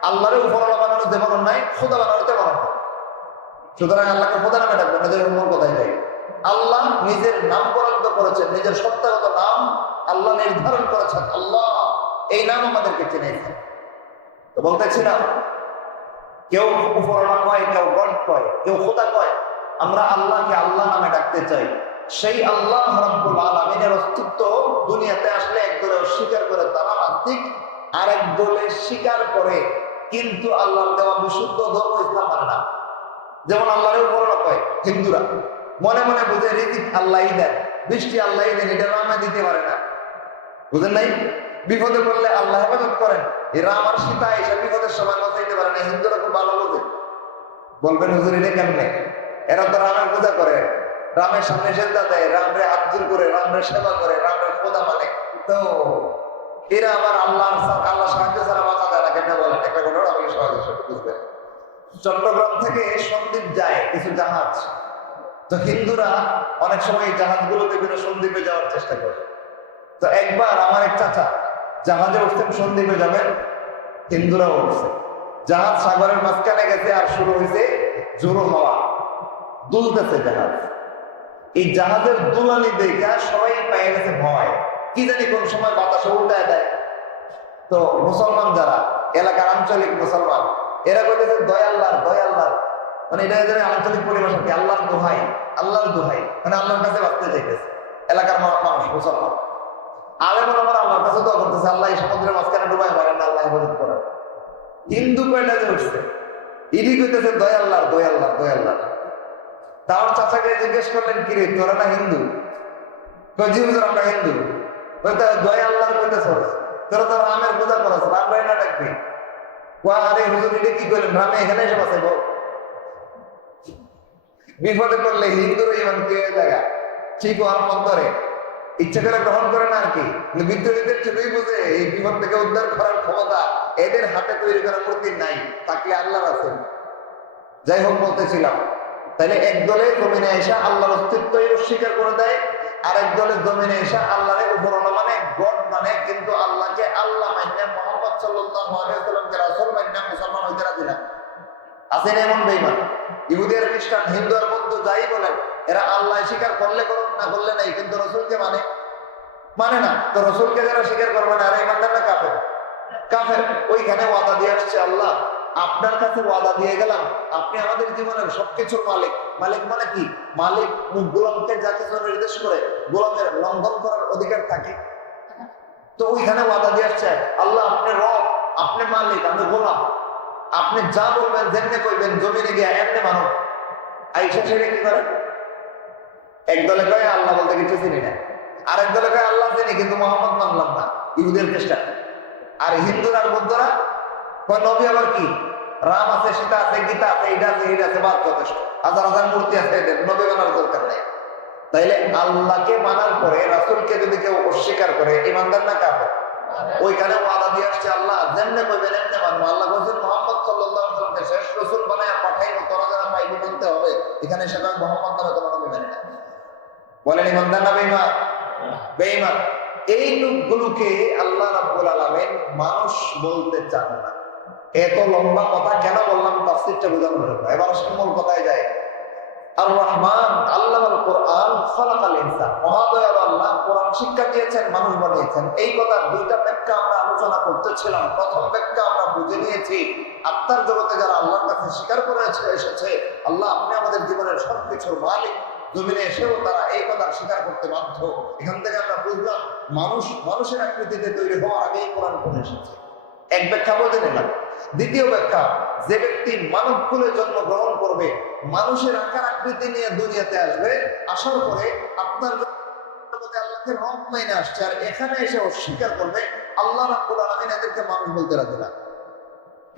আল্লাহর উপরওয়ালা বানানো যেমন অন্যায়, খোদা বানানো তেমন অন্যায়। সুতরাং আল্লাহকে খোদা নামে ডাকবেন, এদের অন্য কথাই যায়। আল্লাহ নিজের নাম বরাদ্দ করেছেন, নিজের সত্তাগত নাম আল্লাহ নির্ধারণ করেছেন। আল্লাহ এই নাম আমাদেরকে চিনেছেন। তো বলতেছিলাম, কেউ উপরওয়ালা কয়, কেউ গড কয়, কেউ খোদা কয়। আমরা আল্লাহকে আল্লাহ নামে ডাকতে চাই। সেই আল্লাহ রাব্বুল আলামিনের অস্তিত্ব দুনিয়াতে আসলে একদলে অস্বীকার করে তারা নাস্তিক, আরেক দলে স্বীকার করে কিন্তু আল্লাহর দেওয়া বিশুদ্ধ ধর্ম ইসলাম মানে না। যেমন আল্লাহর উপরওয়ালা কয় হিন্দুরা, মনে মনে বুঝে রিজিক আল্লাহই দেন, বৃষ্টি আল্লাহই দেন, এটা রামে দিতে পারে না। বুঝেন নাই? বিপদে পড়লে আল্লাহ হেফাজত করেন, এই রাম আর সীতা এসব বিপদের সময় বাঁচাইতে পারে না। হিন্দুরা খুব ভালো বোঝে। বলবেন হুজুর এটা কেমনে? এরা তো রামের পূজা করে, রামের সামনে সেজদা দেয়, রামরে আব্দুল করে, রামরে সেবা করে, রামের খোদা মানে। তো এরা আবার আল্লাহ সাহায্য ছাড়া বাঁচা যায় না কেন? বলেন একটা ঘটনা আমাকে সহজে বুঝবেন। চট্টগ্রাম থেকে সন্দ্বীপ যায় কিছু জাহাজ। তো হিন্দুরা অনেক সময় এই জাহাজগুলোতে করে সন্দ্বীপে যাওয়ার চেষ্টা করে। তো একবার আমার এক চাচা জাহাজে উঠছেন, সন্দ্বীপে যাবেন, হিন্দুরা উঠছে। জাহাজ সাগরের মাঝখানে গেছে আর শুরু হয়েছে জোরো হাওয়া, দুলতেছে জাহাজ। এই জাহাজের দুলানি দেখা সবাই পেয়ে গেছে ভয়, কি জানি কোন সময় বাতাসে উল্টায় দেয়। তো মুসলমান যারা এলাকার আঞ্চলিক মুসলমান, এরা বলতেছে দয়াল্লাহ দয়াল্লাহ, মানে এটা এদের আঞ্চলিক পরিভাষা কি, আল্লাহর দোহাই, আল্লাহর দোহাই, মানে আল্লাহর কাছে বাঁচতে চাইতেছে এলাকার মানুষ মুসলমান। আলেম আমার আল্লাহর কাছে দোয়া করতেছে, আল্লাহ এই সমুদ্রের মাঝখানে ডুবাই মারেন না, আল্লাহ হেফাজত করেন। হিন্দু কয়টা যে উঠছে, ইডি কইতেছে দয়াল্লাহ দয়াল্লাহ দয়াল্লাহ। তার চাচাকে জিজ্ঞেস করলেন, কি রে তোরা না হিন্দু? জি হুজুর আমরা হিন্দু। বলতে দয়াল্লাহ কইতেছ, তোরা তো রামের পূজা করাস, রাম রায় না ডাকবি। আরে হুজুর এটা কি করলেন, রামে এখানে এসে বাঁচাইব। বিপদে পড়লে হিন্দুর ইমান কি হয়ে জায়গা ঠিক হওয়ার মন করে, ইচ্ছা করে গ্রহণ করে না আর কি। বিদ্রোহীদের ঠিকই বুঝে এই বিপদ থেকে উদ্ধার করার ক্ষমতা এদের হাতে তৈরি করা মূর্তি নাই, থাকলে আল্লাহর আছেন। যাই হোক বলতেছিলাম, তাহলে এক দলে জমিনে এসে আল্লাহর অস্তিত্বই অস্বীকার করে দেয়, আর এক দলে জমিনে এসে আল্লাহর উপরওয়ালা মানে গড মানে, কিন্তু আল্লাহকে আল্লাহ মান্য, মুহাম্মদ সাল্লাল্লাহু আলাইহি ওয়াসাল্লামকে রাসূল মান্য মুসলমান হইতে রাজি না। আছেন এমন বেঈমান। ইহুদি আর খ্রিস্টান, হিন্দু আর বৌদ্ধ যাই বলেন, এরা আল্লাহ স্বীকার করলে করুন না করলে নাই, কিন্তু রসুলকে মানে না। তো রসুলকে যারা স্বীকার করবে না, আর ইমানদার না কাফের? কাফের। ওইখানে ওয়াদা দিয়ে আসছে আল্লাহ, আপনার কাছে ওয়াদা দিয়ে গেলাম, আপনি আমাদের জীবনের সবকিছুর মালিক। মালিক মানে কি? মালিক গোলামকে যা কিছু নির্দেশ করে গোলামের লঙ্ঘন করার অধিকার থাকে। তো ওইখানে ওয়াদা দিয়ে আসছে আল্লাহ, আপনি রব, আপনি মালিক, আমি গোলাম, আপনি যা বলবেন যেমনি কইবেন, জমিনে গিয়ে এমনি মানব। আইসা ছেড়ে কি করে? একদলে কয় আল্লাহ বলতে কিছু চিনি না, আরেক দলে কয় আল্লাহ চিনি কিন্তু মোহাম্মদ মানলাম না, ইহুদের খ্রিস্টান। আর হিন্দুরা আর বৌদ্ধরা কয় নবী আবার কি, রাম আছে, সীতা আছে, গীতা আছে, এইটা আছে, এইটা আছে, বাদ যথেষ্ট, হাজার হাজার মূর্তি আছে, এদের নবী মানার দরকার নেই। তাইলে আল্লাহকে মানার পরে রাসূলকে যদি কেউ অস্বীকার করে ইমানদার না কাফের? ওইখানে ওয়াদা দিয়ে আসছে আল্লাহ যেমনে কইবেন এমনে মানবো। আল্লাহ বলছেন মুহাম্মদ সাল্লাল্লাহু আলাইহি ওয়াসাল্লামকে শেষ রাসূল বানায়া পাঠাইবো, তোরা যারা পাইবি মানতে হবে। এখানে সেটা মুহাম্মদ নামে তোমরা নবী মানে না। বলেন ইমানদার না বেঈমান? বেঈমান। এই লোকগুলোকে আল্লাহ রাব্বুল আলামিন মানুষ বলতে চান না। এত লম্বা কথা কেন বললাম তাফসীরটা বোঝানোর জন্য। এবার আসলে মূল কথায় যায়। আর রহমান আল্লামাল কোরআন খালাকাল ইনসান, মহাদয়ালু আল্লাহ কোরআন শিক্ষা দিয়েছেন, মানুষ বানিয়েছেন। এই কথার দুইটা ব্যাখ্যা আমরা আলোচনা করতেছিলাম। প্রথম ব্যাখ্যা আমরা বুঝে নিয়েছি, আত্মার জগতে যারা আল্লাহর কাছে স্বীকার করে এসেছে আল্লাহ আপনি আমাদের জীবনের সবকিছুর মালিক, জমিনে এসেও তারা এই কথা স্বীকার করতে বাধ্য। এখান থেকে আমরা বুঝলাম মানুষের আকৃতিতে তৈরি হওয়ার আগেই কোরআন করে এসেছে। এক ব্যাখ্যা বুঝে নিলাম। দ্বিতীয় ব্যাখ্যা, যে ব্যক্তি মানব কুলে জন্মগ্রহণ করবে, মানুষের আকার আকৃতি নিয়ে দুনিয়াতে আসবে, আসার পরে আপনার জগতে আল্লাহকে রব মাইনে আসছে, আর এখানে এসে অস্বীকার করবে, আল্লাহ রাব্বুল আলামিন এদেরকে মানুষ বলতে রাজি না।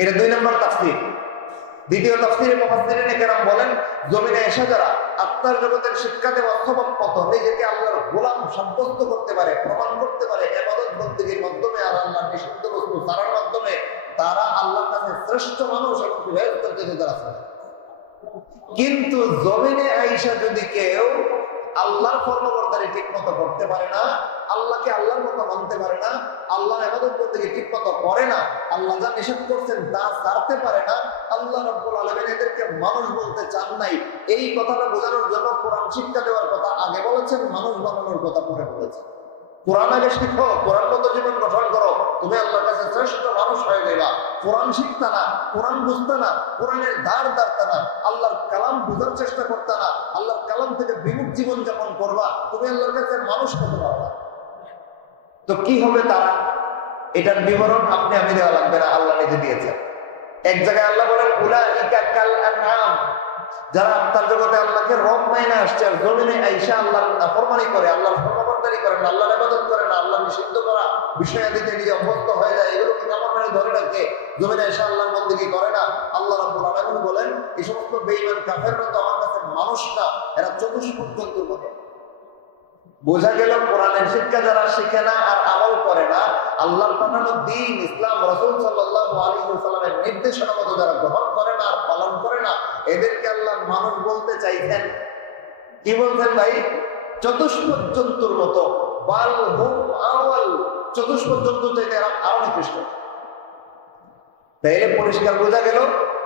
এটা দুই নম্বর তাফসীর। দ্বিতীয় তাফসীরে মুফাসসিরিনে কেরাম বলেন, জমিনে এসে যারা আত্মার জগতের শিক্ষা দেওয়া অথবা পথ নিজেকে আল্লাহর গোলাম সাব্যস্ত করতে পারে, প্রমাণ করতে পারে ইবাদত বন্দেগীর মাধ্যমে আর আল্লাহর নিষিদ্ধ বস্তু ছাড়ার মাধ্যমে, তারা আল্লাহর কাছে শ্রেষ্ঠ মানুষ এবং ফেরেশতাদের চেয়ে তারা শ্রেষ্ঠ। কিন্তু জমিনে আইসা যদি কেউ আল্লাহর ফরমাবরদারি ঠিক মতো করতে পারে না, আল্লাহকে আল্লাহর মতো মানতে পারে না, আল্লাহর ইবাদত বন্দেগী ঠিক মতো করে না, আল্লাহ যা নিষেধ করছেন তা ছাড়তে পারে না, আল্লাহ রাব্বুল আলামিন এদেরকে মানুষ বলতে চান নাই। এই কথাটা বোঝানোর জন্য কোরআন শিক্ষা দেওয়ার কথা আগে বলেছেন, মানুষ বানানোর কথা পরে বলেছেন। কোরআন আগে শিখো, কোরআন মতো জীবন গঠন করো, তুমি আল্লাহর কাছে শ্রেষ্ঠ মানুষ হয়ে যাবা। কোরআন শিখতা না, কোরআন বুঝতা না, কোরআনের ধার ধারতা না, আল্লাহর কালাম বুঝার চেষ্টা করতা না, আল্লাহর কালাম থেকে বিমুখ জীবন যাপন করবা, তুমি আল্লাহর কাছে মানুষ হতে পারবা। তো কি হবে তারা? এটার বিবরণ আপনি আমি দেওয়া লাগবে না, আল্লাহ নিজে দিয়েছেন। এক জায়গায় আল্লাহ বলেন উলাইকা কাল আনআম, যারা আত্মার জগতে আল্লাহকে রব মাইনা আসছে আর জমিনে আইসা আল্লাহর নাফরমানি করে, আল্লাহর ফরমাবরদারি করে না, আল্লাহর ইবাদত করে না, আল্লাহ নিষিদ্ধ করা বিষয়াদিতে নিজে অভ্যস্ত হয়ে যায়, এগুলো কি কেমন মানে ধরে রাখে, জমিনে আইসা আল্লাহর বন্দেগী করে না। আল্লাহ রাব্বুল আলামিন বলেন এই সমস্ত বেঈমান কাফেররা তো আমার কাছে মানুষ না, এরা চতুষ্পদ জন্তুর মতো। বোঝা গেল কোরআনের শিক্ষা যারা শিখে না আর আমল করে না, আল্লাহর পাঠানো দ্বীন ইসলাম রাসূল সাল্লাল্লাহু আলাইহি ওয়াসাল্লামের নির্দেশনা মতো যারা গ্রহণ করে না আর পালন করে না, এদেরকে আল্লাহ মানুষ বলতে চাইছেন। কি বলছেন ভাই? চতুষ্পদ জন্তুর মতো। বাল হুম আওয়াল, চতুষ্পদ জন্তু চাইতে আরো নিকৃষ্ট। তাইলে পরিষ্কার বোঝা গেল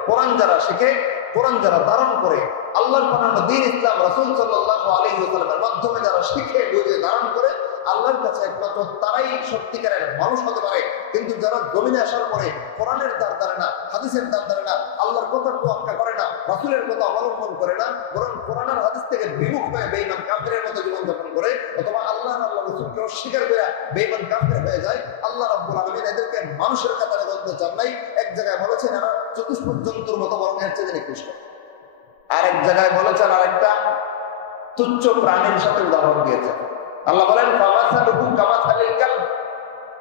কোরআন যারা শিখে, কোরআন যারা ধারণ করে, আল্লাহর বানানো দ্বীন ইসলাম রাসূল সাল্লাল্লাহু আলাইহি ওয়াসাল্লামের মাধ্যমে যারা শিখে বুঝে ধারণ করে, আল্লাহর কাছে একমাত্র তারাই সত্যিকারের মানুষ হতে পারে। কিন্তু যারা জমিনে আসার পরে কোরআনের দ্বার ধারে না, হাদিসের দ্বার ধারে না, আল্লাহর কথার তোয়াক্কা করে না, রাসূলের কথা অবলম্বন করে না, বরং কোরআন আর হাদিস থেকে বিমুখ হয়ে বেঈমান কাফিরের মতো জীবনযাপন করে, অথবা আল্লাহ আর আল্লাহর রাসূলকে অস্বীকার করে বেঈমান কাফির হয়ে যায়, আল্লাহ রাব্বুল আলামিন এদেরকে মানুষের কাতারে বলতে চান নাই। এক জায়গায় বলেছেন এরা চতুষ্পদ জন্তুর মতো, বরং এর চেয়ে নিকৃষ্ট। আরেক জায়গায় বলেছেন আরেকটা তুচ্ছ প্রাণীর সাথে উদাহরণ দিয়েছেন। আল্লাহ বলেন ফামাসালুহু কামাসালিল কালব,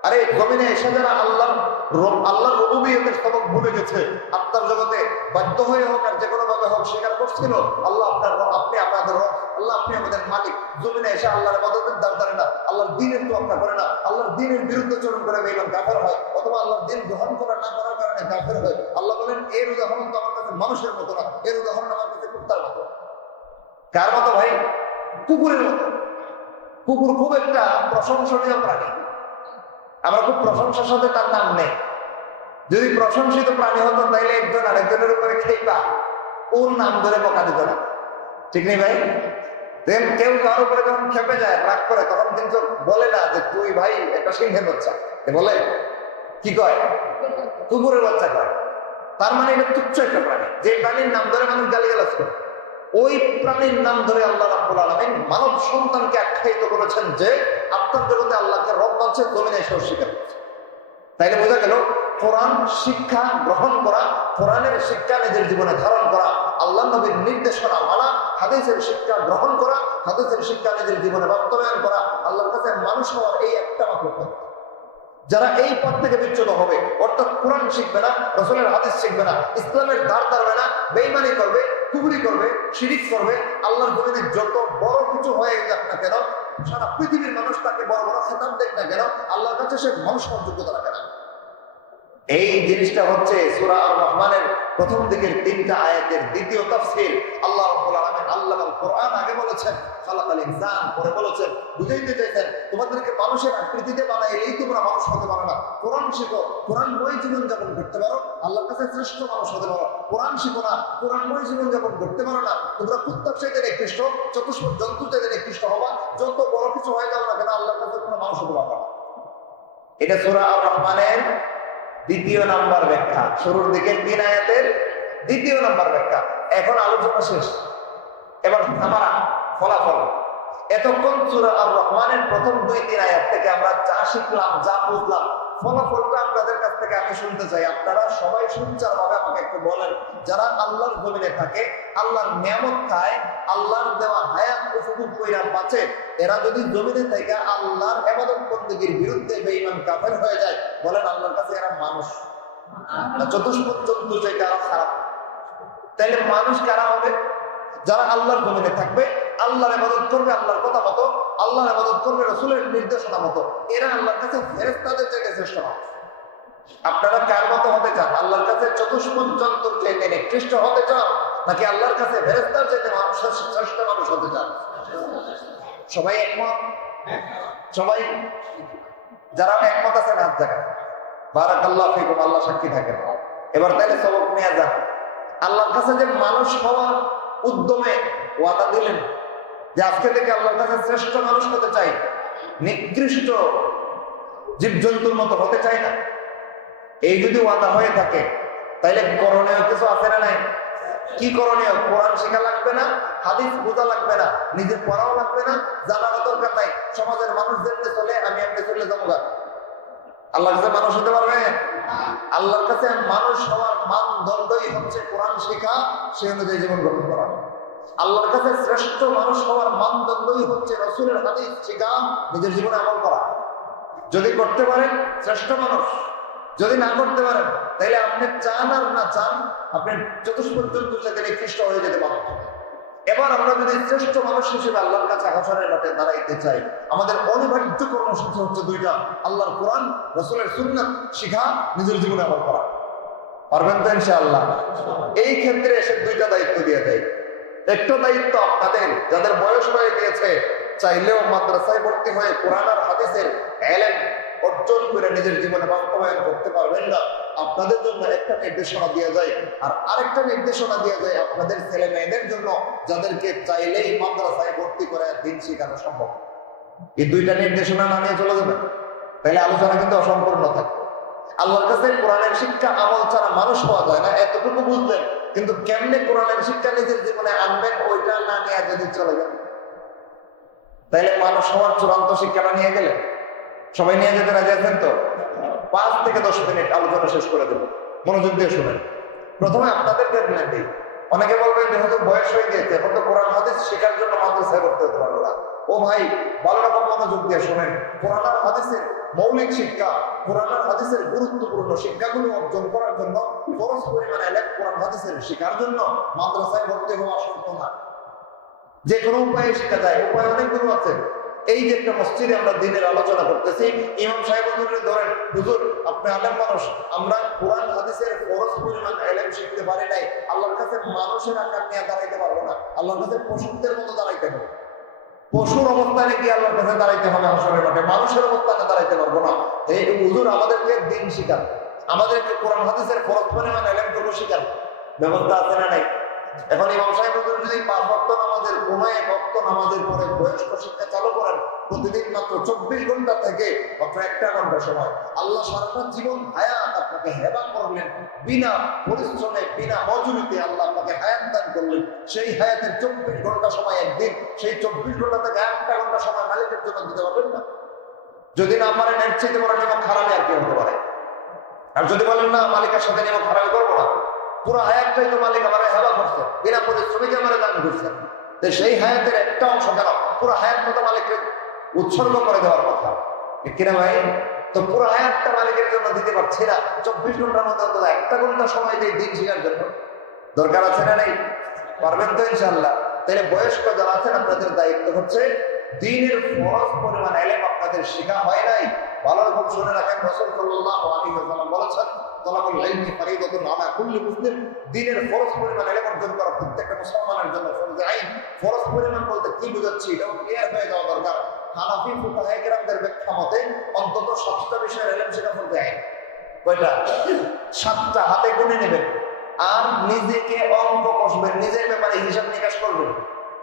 আরে জমিনে এসে যারা আল্লাহর রুবুবিয়তের সবক ভুলে গেছে, আত্মার জগতে বাধ্য হয়ে হোক আর যে কোনো ভাবে হোক স্বীকার করছিল আল্লাহ আপনার রব, আপনি আমাদের রব, আল্লাহ আপনি আমাদের মালিক, জমিনে এসে আল্লাহর ইবাদতের দ্বার ধারে না, আল্লাহর দ্বীনের তোয়াক্কা করে না, আল্লাহর দ্বীনের বিরুদ্ধাচরণ করে বেঈমান কাফের হয়, অথবা আল্লাহর দ্বীন গ্রহণ করা না করার কারণে কাফের হয়। আল্লাহ বলেন এর উদাহরণ তো আমার কাছে মানুষের মতো না, এর উদাহরণ আমার কাছে কুত্তার মতো। কার মতো ভাই? কুকুরের মতো। কুকুর খুব একটা প্রশংসনীয় প্রাণী, আমরা খুব প্রশংসার সাথে তার নাম নেই। যদি প্রশংসিত প্রাণী হতো তাইলে একজন আরেকজনের উপরে খেইবা, ওর নাম ধরে বকা দিত না, ঠিক নেই ভাই? কেউ কার উপরে যখন খেপে যায়, রাগ করে, তখন কিন্তু বলে না যে তুই ভাই একটা সিংহের বাচ্চা, বলে কি কয়? কুকুরের বাচ্চা কয়। তার মানে এটা তুচ্ছ একটা প্রাণী, যে প্রাণীর নাম ধরে মানুষ গালিগালাজ করে, ওই প্রাণীর নাম ধরে আল্লাহ রাব্বুল আলামিন মানব সন্তানকে আখ্যায়িত করেছেন যে আত্মার জগতে আল্লাহকে রব মানছে, জমিনে এসে অস্বীকার করছে। তাইলে বোঝা গেল কোরআন শিক্ষা গ্রহণ করা, কোরআনের শিক্ষা নিজের জীবনে ধারণ করা, আল্লাহ আল্লাহ নবীর নির্দেশনা মানা, হাদিসের শিক্ষা গ্রহণ করা, হাদিসের শিক্ষা নিজের জীবনে বাস্তবায়ন করা, আল্লাহর কাছে মানুষ হওয়ার এই একটা মাত্র পথ। যারা এই পথ থেকে বিচ্যুত হবে, অর্থাৎ কোরআন শিখবে না, রাসূলের হাদিস শিখবে না, ইসলামের ধার ধারবে না, বেঈমানি করবে, কুফরি করবে, শিরিক করবে, আল্লাহর জমিনে যত বড় কিছু হয়ে যাক না কেন, সারা পৃথিবীর মানুষ তাকে বড় বড় খেতাব দেখ না কেন, আল্লাহর কাছে সে মানুষ হওয়ার যোগ্যতা রাখে না। এই জিনিসটা হচ্ছে সূরা আর রহমানের প্রথম দিকের 3টা আয়াতের দ্বিতীয় তাফসীর। আল্লাহ রাব্বুল আলামিন আল্লামাল কোরআন আগে বলেছেন, খালাকাল ইনসান পরে বলেছেন, বুঝাইতে চাইছেন তোমাদেরকে মানুষের আকৃতিতে বানাইলেই তোমরা মানুষ হতে পারো না। কোরআন শিখো, কোরআনময় জীবন যাপন করতে পারো, আল্লাহর কাছে শ্রেষ্ঠ মানুষ হতে পারো। কোরআন শিখো না, কোরআনময় জীবন যাপন করতে পারো না, তোমরা কুত্তার চাইতে নিকৃষ্ট, চতুষ্পদ জন্তুর চাইতে নিকৃষ্ট হবা, যত বড় কিছু হয়ে যাবে না কেন আল্লাহর কাছে কোনো মানুষ হতে পারবে না। এটা সূরা আর রহমানের 2 নাম্বার ব্যাখ্যা, শুরুর দিকে 3 আয়াতের 2 নাম্বার ব্যাখ্যা। এখন আলোচনা শেষ, এবার সামারা, ফলাফল। এতক্ষণ সূরা আর রহমানের প্রথম 2-3 আয়াত থেকে আমরা যা শিখলাম, যা বুঝলাম, ফলাফলটা আপনাদের কাছ থেকে আমি শুনতে চাই। আপনারা সবাই সুচারভাবে আমাকে একটু বলেন, যারা আল্লাহর জমিনে থাকে, আল্লাহর নিয়ামত খায়, আল্লাহর দেওয়া হায়াত উপভোগ কইরা বাঁচে, এরা যদি জমিনে থেকে আল্লাহর ইবাদত বন্দেগীর বিরুদ্ধে বেঈমান কাফের হয়ে যায়, বলেন আল্লাহর কাছে এরা মানুষ না চতুষ্পদ জন্তু চাইতে আরো খারাপ? তাহলে মানুষ কারা হবে? যারা আল্লাহর জমিনে থাকবে, আল্লাহর ইবাদত করবে আল্লাহর কথা মতো, আল্লাহর ইবাদত করবে রাসূলের নির্দেশনা মতো, এরা আল্লাহর কাছে ফেরেশতাদের চাইতে শ্রেষ্ঠ মানুষ। আপনারা কার মতো হতে চান? আল্লাহর কাছে চতুষ্পদ জন্তুর চাইতে নিকৃষ্ট হতে চান, নাকি আল্লাহর কাছে ফেরেশতার চাইতে শ্রেষ্ঠ মানুষ হতে চান? সবাই একমত? সবাই যারা একমত আছেন হাত জায়গায়, বারাকাল্লাহু ফিকুম, আল্লাহ সাক্ষী থাকেন। এবার তাহলে সবক নিয়ে যান। আল্লাহর কাছে যে মানুষ হওয়ার উদ্যমে ওয়াদা দিলেন যে আজকে থেকে আল্লাহর কাছে শ্রেষ্ঠ মানুষ হতে চাই, নিকৃষ্ট জীবজন্তুর মতো হতে চাই না, এই যদি ওয়াদা হয়ে থাকে, তাইলে করণীয় কিছু আছে না নাই? কি করণীয়? কোরআন শেখা লাগবে না, হাদিস বোঝা লাগবে না, নিজে পড়াও লাগবে না, জানার দরকার নাই। সমাজের মানুষ যেমনি চলে আমি এমনি চলে যাবো। আল্লাহর কাছে মানুষ হতে পারবে? আল্লাহর কাছে মানুষ হওয়ার মানদণ্ডই হচ্ছে কোরআন শেখা, সে অনুযায়ী জীবন গ্রহণ করা। আল্লাহর কাছে শ্রেষ্ঠ মানুষ হওয়ার মানদণ্ডই হচ্ছে রাসূলের হাদিস শেখা, নিজের জীবনে আমল করা। যদি করতে পারেন শ্রেষ্ঠ মানুষ, যদি না করতে পারেন তাহলে আপনি চান আর না চান আপনি চতুষ্পদ জন্তুর চাইতে নিকৃষ্ট হয়ে যেতে পারেন। এবার আমরা যদি শ্রেষ্ঠ মানুষ হিসেবে আল্লাহর কাছে হাসরের মাঠে দাঁড়াইতে চাই, আমাদের অনিবার্য কর্মসূচি হচ্ছে 2টা, আল্লাহর কোরআন, রাসূলের সুন্নাত শিখা, নিজের জীবনে আমল করা। পারবেন তো ইনশাআল্লাহ? এই ক্ষেত্রে এসে 2টা দায়িত্ব দিয়ে দেয়। একটা দায়িত্ব আপনাদের যাদের বয়স হয়ে গিয়েছে, চাইলেও মাদ্রাসায় ভর্তি হয়ে কোরআন আর হাদিসের ইলম অর্জন করে নিজের জীবনে বাস্তবায়ন করতে পারবেন না, আপনাদের জন্য একটা নির্দেশনা দিয়ে যায়। আর আরেকটা নির্দেশনা দিয়ে যায় আপনাদের ছেলে মেয়েদের জন্য, যাদেরকে চাইলেই মাদ্রাসায় ভর্তি করে দিন শেখানো সম্ভব। এই 2টা নির্দেশনা না নিয়ে চলে যাবেন, তাহলে আলোচনা কিন্তু অসম্পূর্ণ থাকবে। আল্লাহর কাছে কোরআনের শিক্ষা আমল ছাড়া মানুষ হওয়া যায় না, এতটুকু বুঝলেন। কিন্তু কেমনে কোরআনের শিক্ষা নিজের জীবনে আনবেন, ওইটা না নিয়ে যদি চলে যাবেন, তাহলে মানুষ হওয়ার চূড়ান্ত শিক্ষাটা নিয়ে গেলেন। সবাই নিয়ে যেতে রাজি আছেন তো? 5 থেকে 10 মিনিট আলোচনা শেষ করে দেবো, মনোযোগ দিয়ে শুনেন। প্রথমে আপনাদের ট্রিটমেন্ট দিই। অনেকে বলবেন যে হয়তো বয়স হয়ে গিয়েছে, এখন তো কোরআন হাদিস শেখার জন্য মাদ্রাসায় ভর্তি হতে পারবো না। ও ভাই, ভালো রকম মনোযোগ দিয়ে শুনেন। কোরআন আর হাদিসের মৌলিক শিক্ষা, কোরআন আর হাদিসের গুরুত্বপূর্ণ শিক্ষাগুলো অর্জন করার জন্য, খরচ পরিমাণে কোরআন হাদিসের শেখার জন্য মাদ্রাসায় ভর্তি হওয়া শর্ত না। যে কোনো উপায়ে শেখা যায়, উপায় অনেকগুলো আছে। এই যে একটা মসজিদে আমরা দিনের আলোচনা করতেছি, ইমাম সাহেব ধরেন, হুজুর আপনি আলেম মানুষ, আমরা কোরআন হাদিসের খরচ পরিমাণ ইলম শিখতে পারি নাই, আল্লাহর কাছে মানুষের আকার নিয়ে দাঁড়াইতে পারবো না, আল্লাহর কাছে পশুদের মতো দাঁড়াইতে হবে। পশুর অবস্থানে কি আল্লাহর কাছে দাঁড়াইতে হবে হাসরের মাঠে, মানুষের অবস্থানে দাঁড়াইতে পারবো না। এই হুজুর আমাদেরকে দিন শিখান, আমাদেরকে কোরআন হাদিসের খরচ পরিমাণ ইলমটুকু শিখান, ব্যবস্থা আছে না নাই? এখন ইমাম সাহেব যদি 5 ওয়াক্ত নামাজের কোনো এক ওয়াক্ত নামাজের পরে বয়স্ক শিক্ষা চালু করেন, প্রতিদিন মাত্র 24 ঘন্টা থেকে মাত্র 1 ঘন্টা সময়, আল্লাহ সারাটা জীবন হায়াত আপনাকে হেবা করলেন, বিনা পরিশ্রমে বিনা মজুরিতে আল্লাহ আপনাকে হায়াত দান করলেন। সেই হায়াতের 24 ঘন্টা সময় একদিন, সেই 24 ঘন্টা থেকে 1 ঘন্টা সময় মালিকের জন্য দিতে পারবেন না? যদি না পারেন এর চেয়ে বড় নিয়ম খারাপ আর কি হতে পারে? আর যদি বলেন না মালিকের সাথে নিয়ম খারাপ করবো না, পুরো হায়াতটাই তো মালিক আমার হেবা করছে, বিনা দান করছেন, তো সেই হায়াতের একটা অংশ কেন পুরো হায়াত মতো মালিককে উৎসর্গ করে দেওয়ার কথা, ঠিক কিনা ভাই? তো পুরো হায়াতটা মালিকের জন্য দিতে পারছি না, 24 ঘন্টার মধ্যে অন্তত 1 ঘন্টা সময় দিই দিন শেখার জন্য, দরকার আছে না নেই? পারবেন তো ইনশাআল্লাহ? তাহলে বয়স্ক যারা আছেন আপনাদের দায়িত্ব হচ্ছে দ্বীনের ফরজ পরিমাণ ইলম আপনাদের শেখা হয় নাই, ভালো রকম শুনে রাখেন। রাসূল সাল্লাল্লাহু আলাইহি ওয়াসাল্লাম বলেছেন, তালাবুল ইলমি ফারিদাতুন আলা কুল্লি মুসলিম, দ্বীনের ফরজ পরিমাণ ইলম অর্জন করা প্রত্যেকটা মুসলমানের জন্য ফরজ আইন। ফরজ পরিমাণ বলতে কি বোঝাচ্ছি এটাও ক্লিয়ার হয়ে যাওয়া দরকার। হানাফি ফুকাহায়ে কেরামদের ব্যাখ্যা মতে অন্তত 7টা বিষয়ের ইলম শেখা ফরজ আইন। কয়টা? 7টা, হাতে গুনে নেবেন। আর নিজেকে অঙ্ক কষবেন, নিজের ব্যাপারে হিসাব নিকাশ করবেন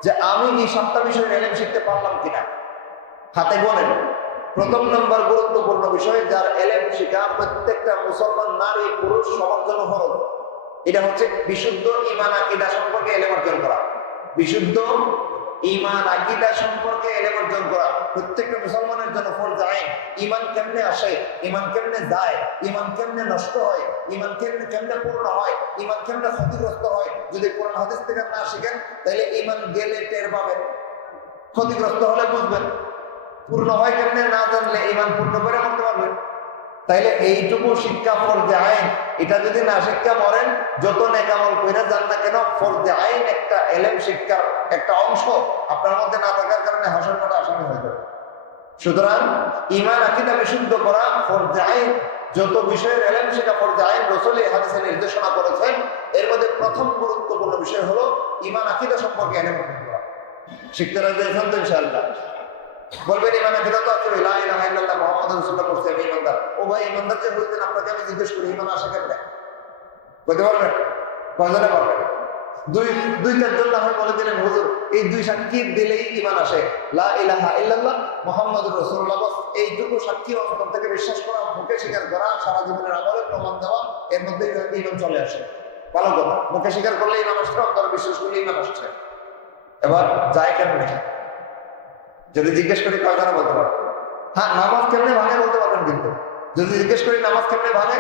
যে আমি এই 7টা বিষয়ের ইলম শিখতে পারলাম কিনা, হাতে গোনেন। প্রথম নম্বর গুরুত্বপূর্ণ বিষয়, যার ইলম শিখা প্রত্যেকটা মুসলমান নারী পুরুষ সবার জন্য ফরজ, এটা হচ্ছে বিশুদ্ধ ঈমান আকীদা সম্পর্কে ইলম অর্জন করা। বিশুদ্ধ ঈমান আকীদা সম্পর্কে ইলম অর্জন করা প্রত্যেকটা মুসলমানের জন্য ফরজ আইন। ঈমান কেমনে আসে, ঈমান কেমনে যায়, ঈমান কেমনে নষ্ট হয়, ঈমান কেমনে পূর্ণ হয়, ঈমান কেমনে ক্ষতিগ্রস্ত হয়, যদি কোরআন হাদিস থেকে না শিখেন তাহলে ঈমান গেলে টের পাবেন, ক্ষতিগ্রস্ত হলে বুঝবেন। পূর্ণ হয় কেমনে না জানলে ঈমান পূর্ণ করে করতে পারবেন। তাইলে এইটুকু শিক্ষা ফরজে আইন, এটা যদি না শিক্ষা মরেন যত নেক আমল কইরা যান না কেন, ফরজে আইন একটা ইলম শিক্ষার একটা অংশ আপনার মধ্যে না থাকার কারণে হাসর মাঠে আসামি হয়ে যাবে। সুতরাং ঈমান আকীদা বিশুদ্ধ করা ফরজে আইন, যত বিষয়ের ইলম শেখা ফরজে আইন। রাসূল এই হাদিসে নির্দেশনা করেছেন, এর মধ্যে প্রথম গুরুত্বপূর্ণ বিষয় হলো ঈমান আকীদা সম্পর্কে ইলম অর্জন করা। শিখতে রাজি আছেন তো ইনশাআল্লাহ? বলবেন ঈমান আকীদা তো আছে, লা ইলাহা ইল্লাল্লাহ মুহাম্মাদুর রাসূলুল্লাহ পড়ছে আমি ঈমানদার। ও ভাই ঈমানদার যে বলতেন আপনাকে আমি জিজ্ঞেস করি ঈমান আসে কেমনে? বলতে পারবেন? কয়জনে পারবেন? দুই চারজন না হয় বলে দিলেন হুজুর এই 2 সাক্ষী দিলেই ঈমান আসে, লা ইলাহা ইল্লাল্লাহ মুহাম্মাদুর রাসূলুল্লাহ, বাস এইটুকু সাক্ষী অন্তর থেকে বিশ্বাস করা, মুখে স্বীকার করা, সারা জীবনের আমলে প্রমাণ দেওয়া, এর মধ্যে ঈমান চলে আসে। ভালো কথা, মুখে স্বীকার করলে ঈমান আসছে, অন্তরে বিশ্বাস করলে ঈমান আসছে। এবার যায় কেমনে যদি জিজ্ঞেস করি কয়জনে বলতে পারবেন? হ্যাঁ, নামাজ কেমনে ভাঙে বলতে পারবেন, কিন্তু যদি জিজ্ঞেস করি নামাজ কেমনে ভাঙে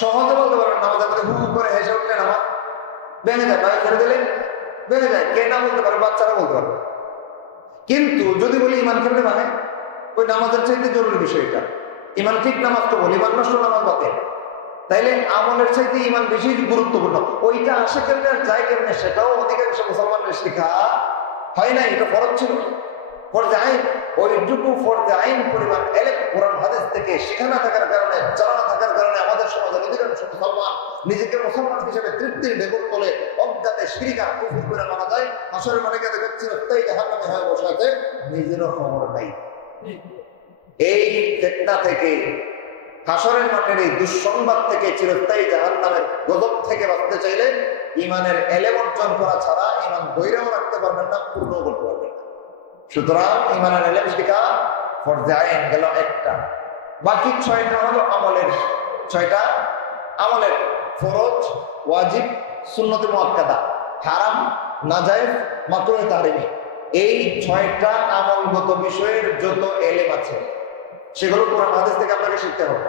সহজে বলতে পারবেন। নামাজের মধ্যে হু হু করে হেসে উঠলে নামাজ ভেঙে যায়, ভাই ছেড়ে দিলে ভেঙে যায়। কে না বলতে পারে? বাচ্চারা বলতে পারবে। কিন্তু যদি বলি ঈমান কেমনে ভাঙে, ওই নামাজের চাইতে জরুরি বিষয় এটা। ঈমান ঠিক নামাজ তো বলি, ঈমান নষ্ট নামাজ বাতিল। তাইলে আমলের চাইতে ঈমান বেশি গুরুত্বপূর্ণ। ওইটা আসে কেমনে আর যায় কেমনে সেটাও অধিকাংশ মুসলমানের শেখা হয় না। এটা ফরজ ছিল, ফরজে আইন। ওইটুকু ফরজে আইন পরিমাণ ইলম কোরআন হাদিস থেকে শেখা না থাকার কারণে, জানা না থাকার কারণে আমাদের সমাজের অধিকাংশ মুসলমান নিজেকে মুসলমান হিসেবে তৃপ্তির ঢেকুর তোলে, অজ্ঞাতে শিরক আর কুফর করে মারা যায়। হাসরের মাঠে গিয়ে দেখছে তাই জাহান্নামে হয়ে বসে আছে, নিজেরও খবর নাই। এই ফিতনা থেকে, হাসরের মাঠের এই দুঃসংবাদ থেকে, চিরস্থায়ী জাহান্নামের গজব থেকে বাঁচতে চাইলে ঈমানের ইলম অর্জন করা ছাড়া ঈমান ধৈর্যও রাখতে পারবেন না, পূর্ণও করতে পারবেন না। সুতরাং ঈমানের ইলম শিখা ফরজে আইন গেল একটা। বাকি 6টা হলো আমলের, 6টা আমলের ফরজ, ওয়াজিব, সুন্নতে মুআক্কাদা, হারাম, নাজায়েজ, মাকরুহ তাহরিমি। এই 6টা আমলগত বিষয়ের যত ইলম আছে সেগুলো কোরআন হাদিস থেকে আপনাকে শিখতে হবে।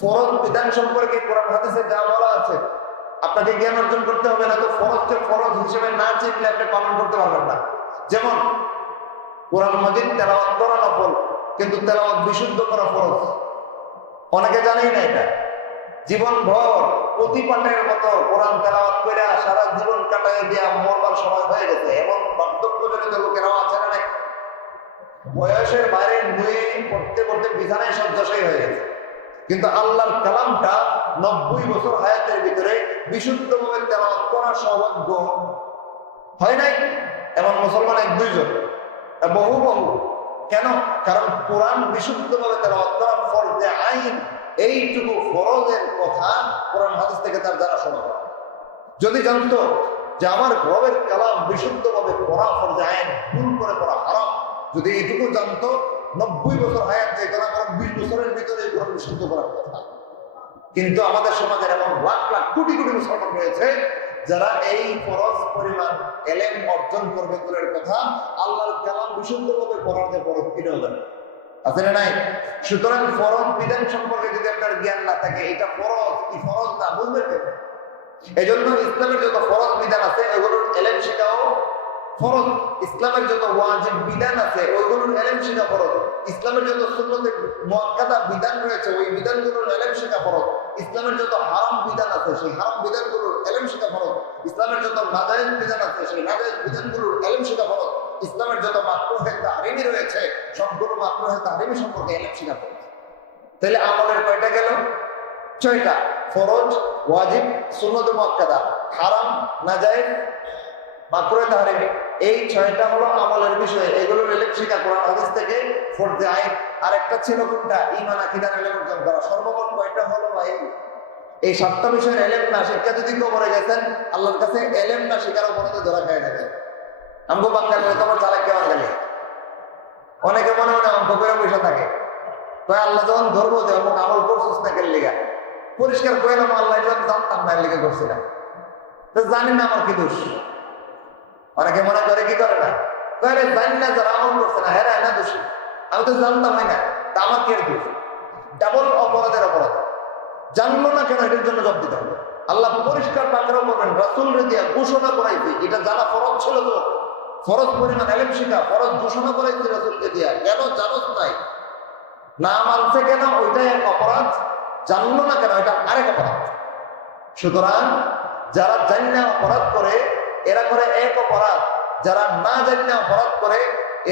ফরজ বিধান সম্পর্কে কোরআন হাদিসে যা বলা আছে আপনাকে জ্ঞান অর্জন করতে হবে, না তো ফরজকে ফরজ হিসেবে না চিনলে আপনি পালন করতে পারবেন না। যেমন কোরআন মাজিদ তেলাওয়াত করা নফল, কিন্তু তেলাওয়াত বিশুদ্ধ করা ফরজ। অনেকে জানেই না এটা। জীবন ভর প্রতিপাঠের মতো কোরআন তেলাওয়াত করে সারা জীবন কাটায় দিয়ে মরবার সময় হয়ে গেছে এমন বার্ধক্যজনিত লোকেরাও আছে না নাই? বয়সের বাইরে নুয়ে পড়তে পড়তে বিছানায় শয্যাশায়ী হয়ে গেছে, কিন্তু আল্লাহর কালামটা 90 বছর হায়াতের ভিতরে বিশুদ্ধভাবে তেলাওয়াত করার সৌভাগ্য হয় নাই। এমন মুসলমান 1-2 জন, বহু বহু। কেন? কারণ কোরআন বিশুদ্ধভাবে তেলাওয়াত করা ফরজে আইন। এইটুকু ফরজের কথা কোরআন হাদিস থেকে তার জানা শোনা। যদি জানতো যে আমার রবের কালাম বিশুদ্ধভাবে পড়া ফরজে আইন, ভুল করে পড়া হারাম, যদি এইটুকু জানতো 90 বছর হায়াত যেত না, কারণ 20 বছরের ভিতরে কোরআন বিশুদ্ধ করার কথা। কিন্তু আমাদের সমাজের এমন লাখ লাখ কোটি কোটি মুসলমান রয়েছে যারা এই ফরজ পরিমাণ ইলম অর্জন করবে দূরের কথা, আল্লাহর কালাম বিশুদ্ধভাবে পড়াতে ফরজ কিনেও জানে আছে না নাই? সুতরাং ফরজ বিধান সম্পর্কে যদি আপনার জ্ঞান না থাকে, এটা ফরজ কি ফরজ না বুঝবেন কেন? এই জন্য ইসলামের যত ফরজ বিধান আছে এগুলোর ইলম শেখাও ফরজ। ইসলামের যত ওয়াজিব বিধান আছে ওইগুলোর ইলম শেখা ফরজ। ইসলামের যত সুন্নতে মুআক্কাদা বিধান রয়েছে ওই বিধানগুলোর ইলম শেখা ফরজ। ইসলামের যত হারাম বিধান আছে সেই হারাম বিধানগুলোর ইলম শেখা ফরজ। ইসলামের যত নাজায়েজ বিধান আছে সেই নাজায়েজ বিধানগুলোর ইলম শেখা ফরজ। ইসলামের যত মাকরুহে তাহরিমি রয়েছে সবগুলো মাকরুহে তাহরিমি সম্পর্কে ইলম শেখা ফরজ। তাহলে আমলের কয়টা গেল? 6টা। ফরজ, ওয়াজিব, সুন্নত মুআক্কাদা, হারাম, নাজায়েজ, মাকরুহে তাহরিমি। এই 6টা হলো আমলের বিষয়। এগুলো ইলম শেখা কোরআন হাদিস থেকে ফরজে আইন। আর একটা ছিল কোনটা? ঈমান আকীদার ইলম অর্জন করা। সর্বমোট কয়টা হলো ভাই? এই 7টা বিষয়ের ইলম না শিক্ষা যদি কবরে গেছেন আল্লাহর কাছে ইলম না শিকার অপরাধে ধরা খেয়ে যাবে। আমগো বাঙালি তোমার চালাক কেমন গেলে অনেকে মনে মনে অঙ্ক করে বসে থাকে, কয় আল্লাহ যখন ধরবো যে অমুক আমল করছিস না কেন লিগা, পরিষ্কার করে নাম আল্লাহ যখন জানতাম না লিগে করছিলাম, তো জানি না আমার কি দোষ। অনেকে মনে করে কি করে না, কয়ে জানি না যারা আমল করছে না হেরা না দোষী, আমি তো জানতাম হয় না, তা আমার কি দোষ? ডাবল অপরাধের অপরাধ। জানলো না কেন এটার জন্য জব দিতে হবে। আল্লাহ পরিষ্কার পাকড়াও করবেন, রাসূল রে দিয়া ঘোষণা করাইছে, এটা জানা ফরজ ছিল তো, ফরজ পরিমাণ ইলম শিখা, ফরজ ঘোষণা করাইছে রাসূলকে দিয়া। কেন জানোস নাই, না মানছে কেন ওইটাই এক অপরাধ, জানলো না কেন এটা আরেক অপরাধ। সুতরাং যারা জান্না অপরাধ করে এরা করে এক অপরাধ, যারা না জান্না অপরাধ করে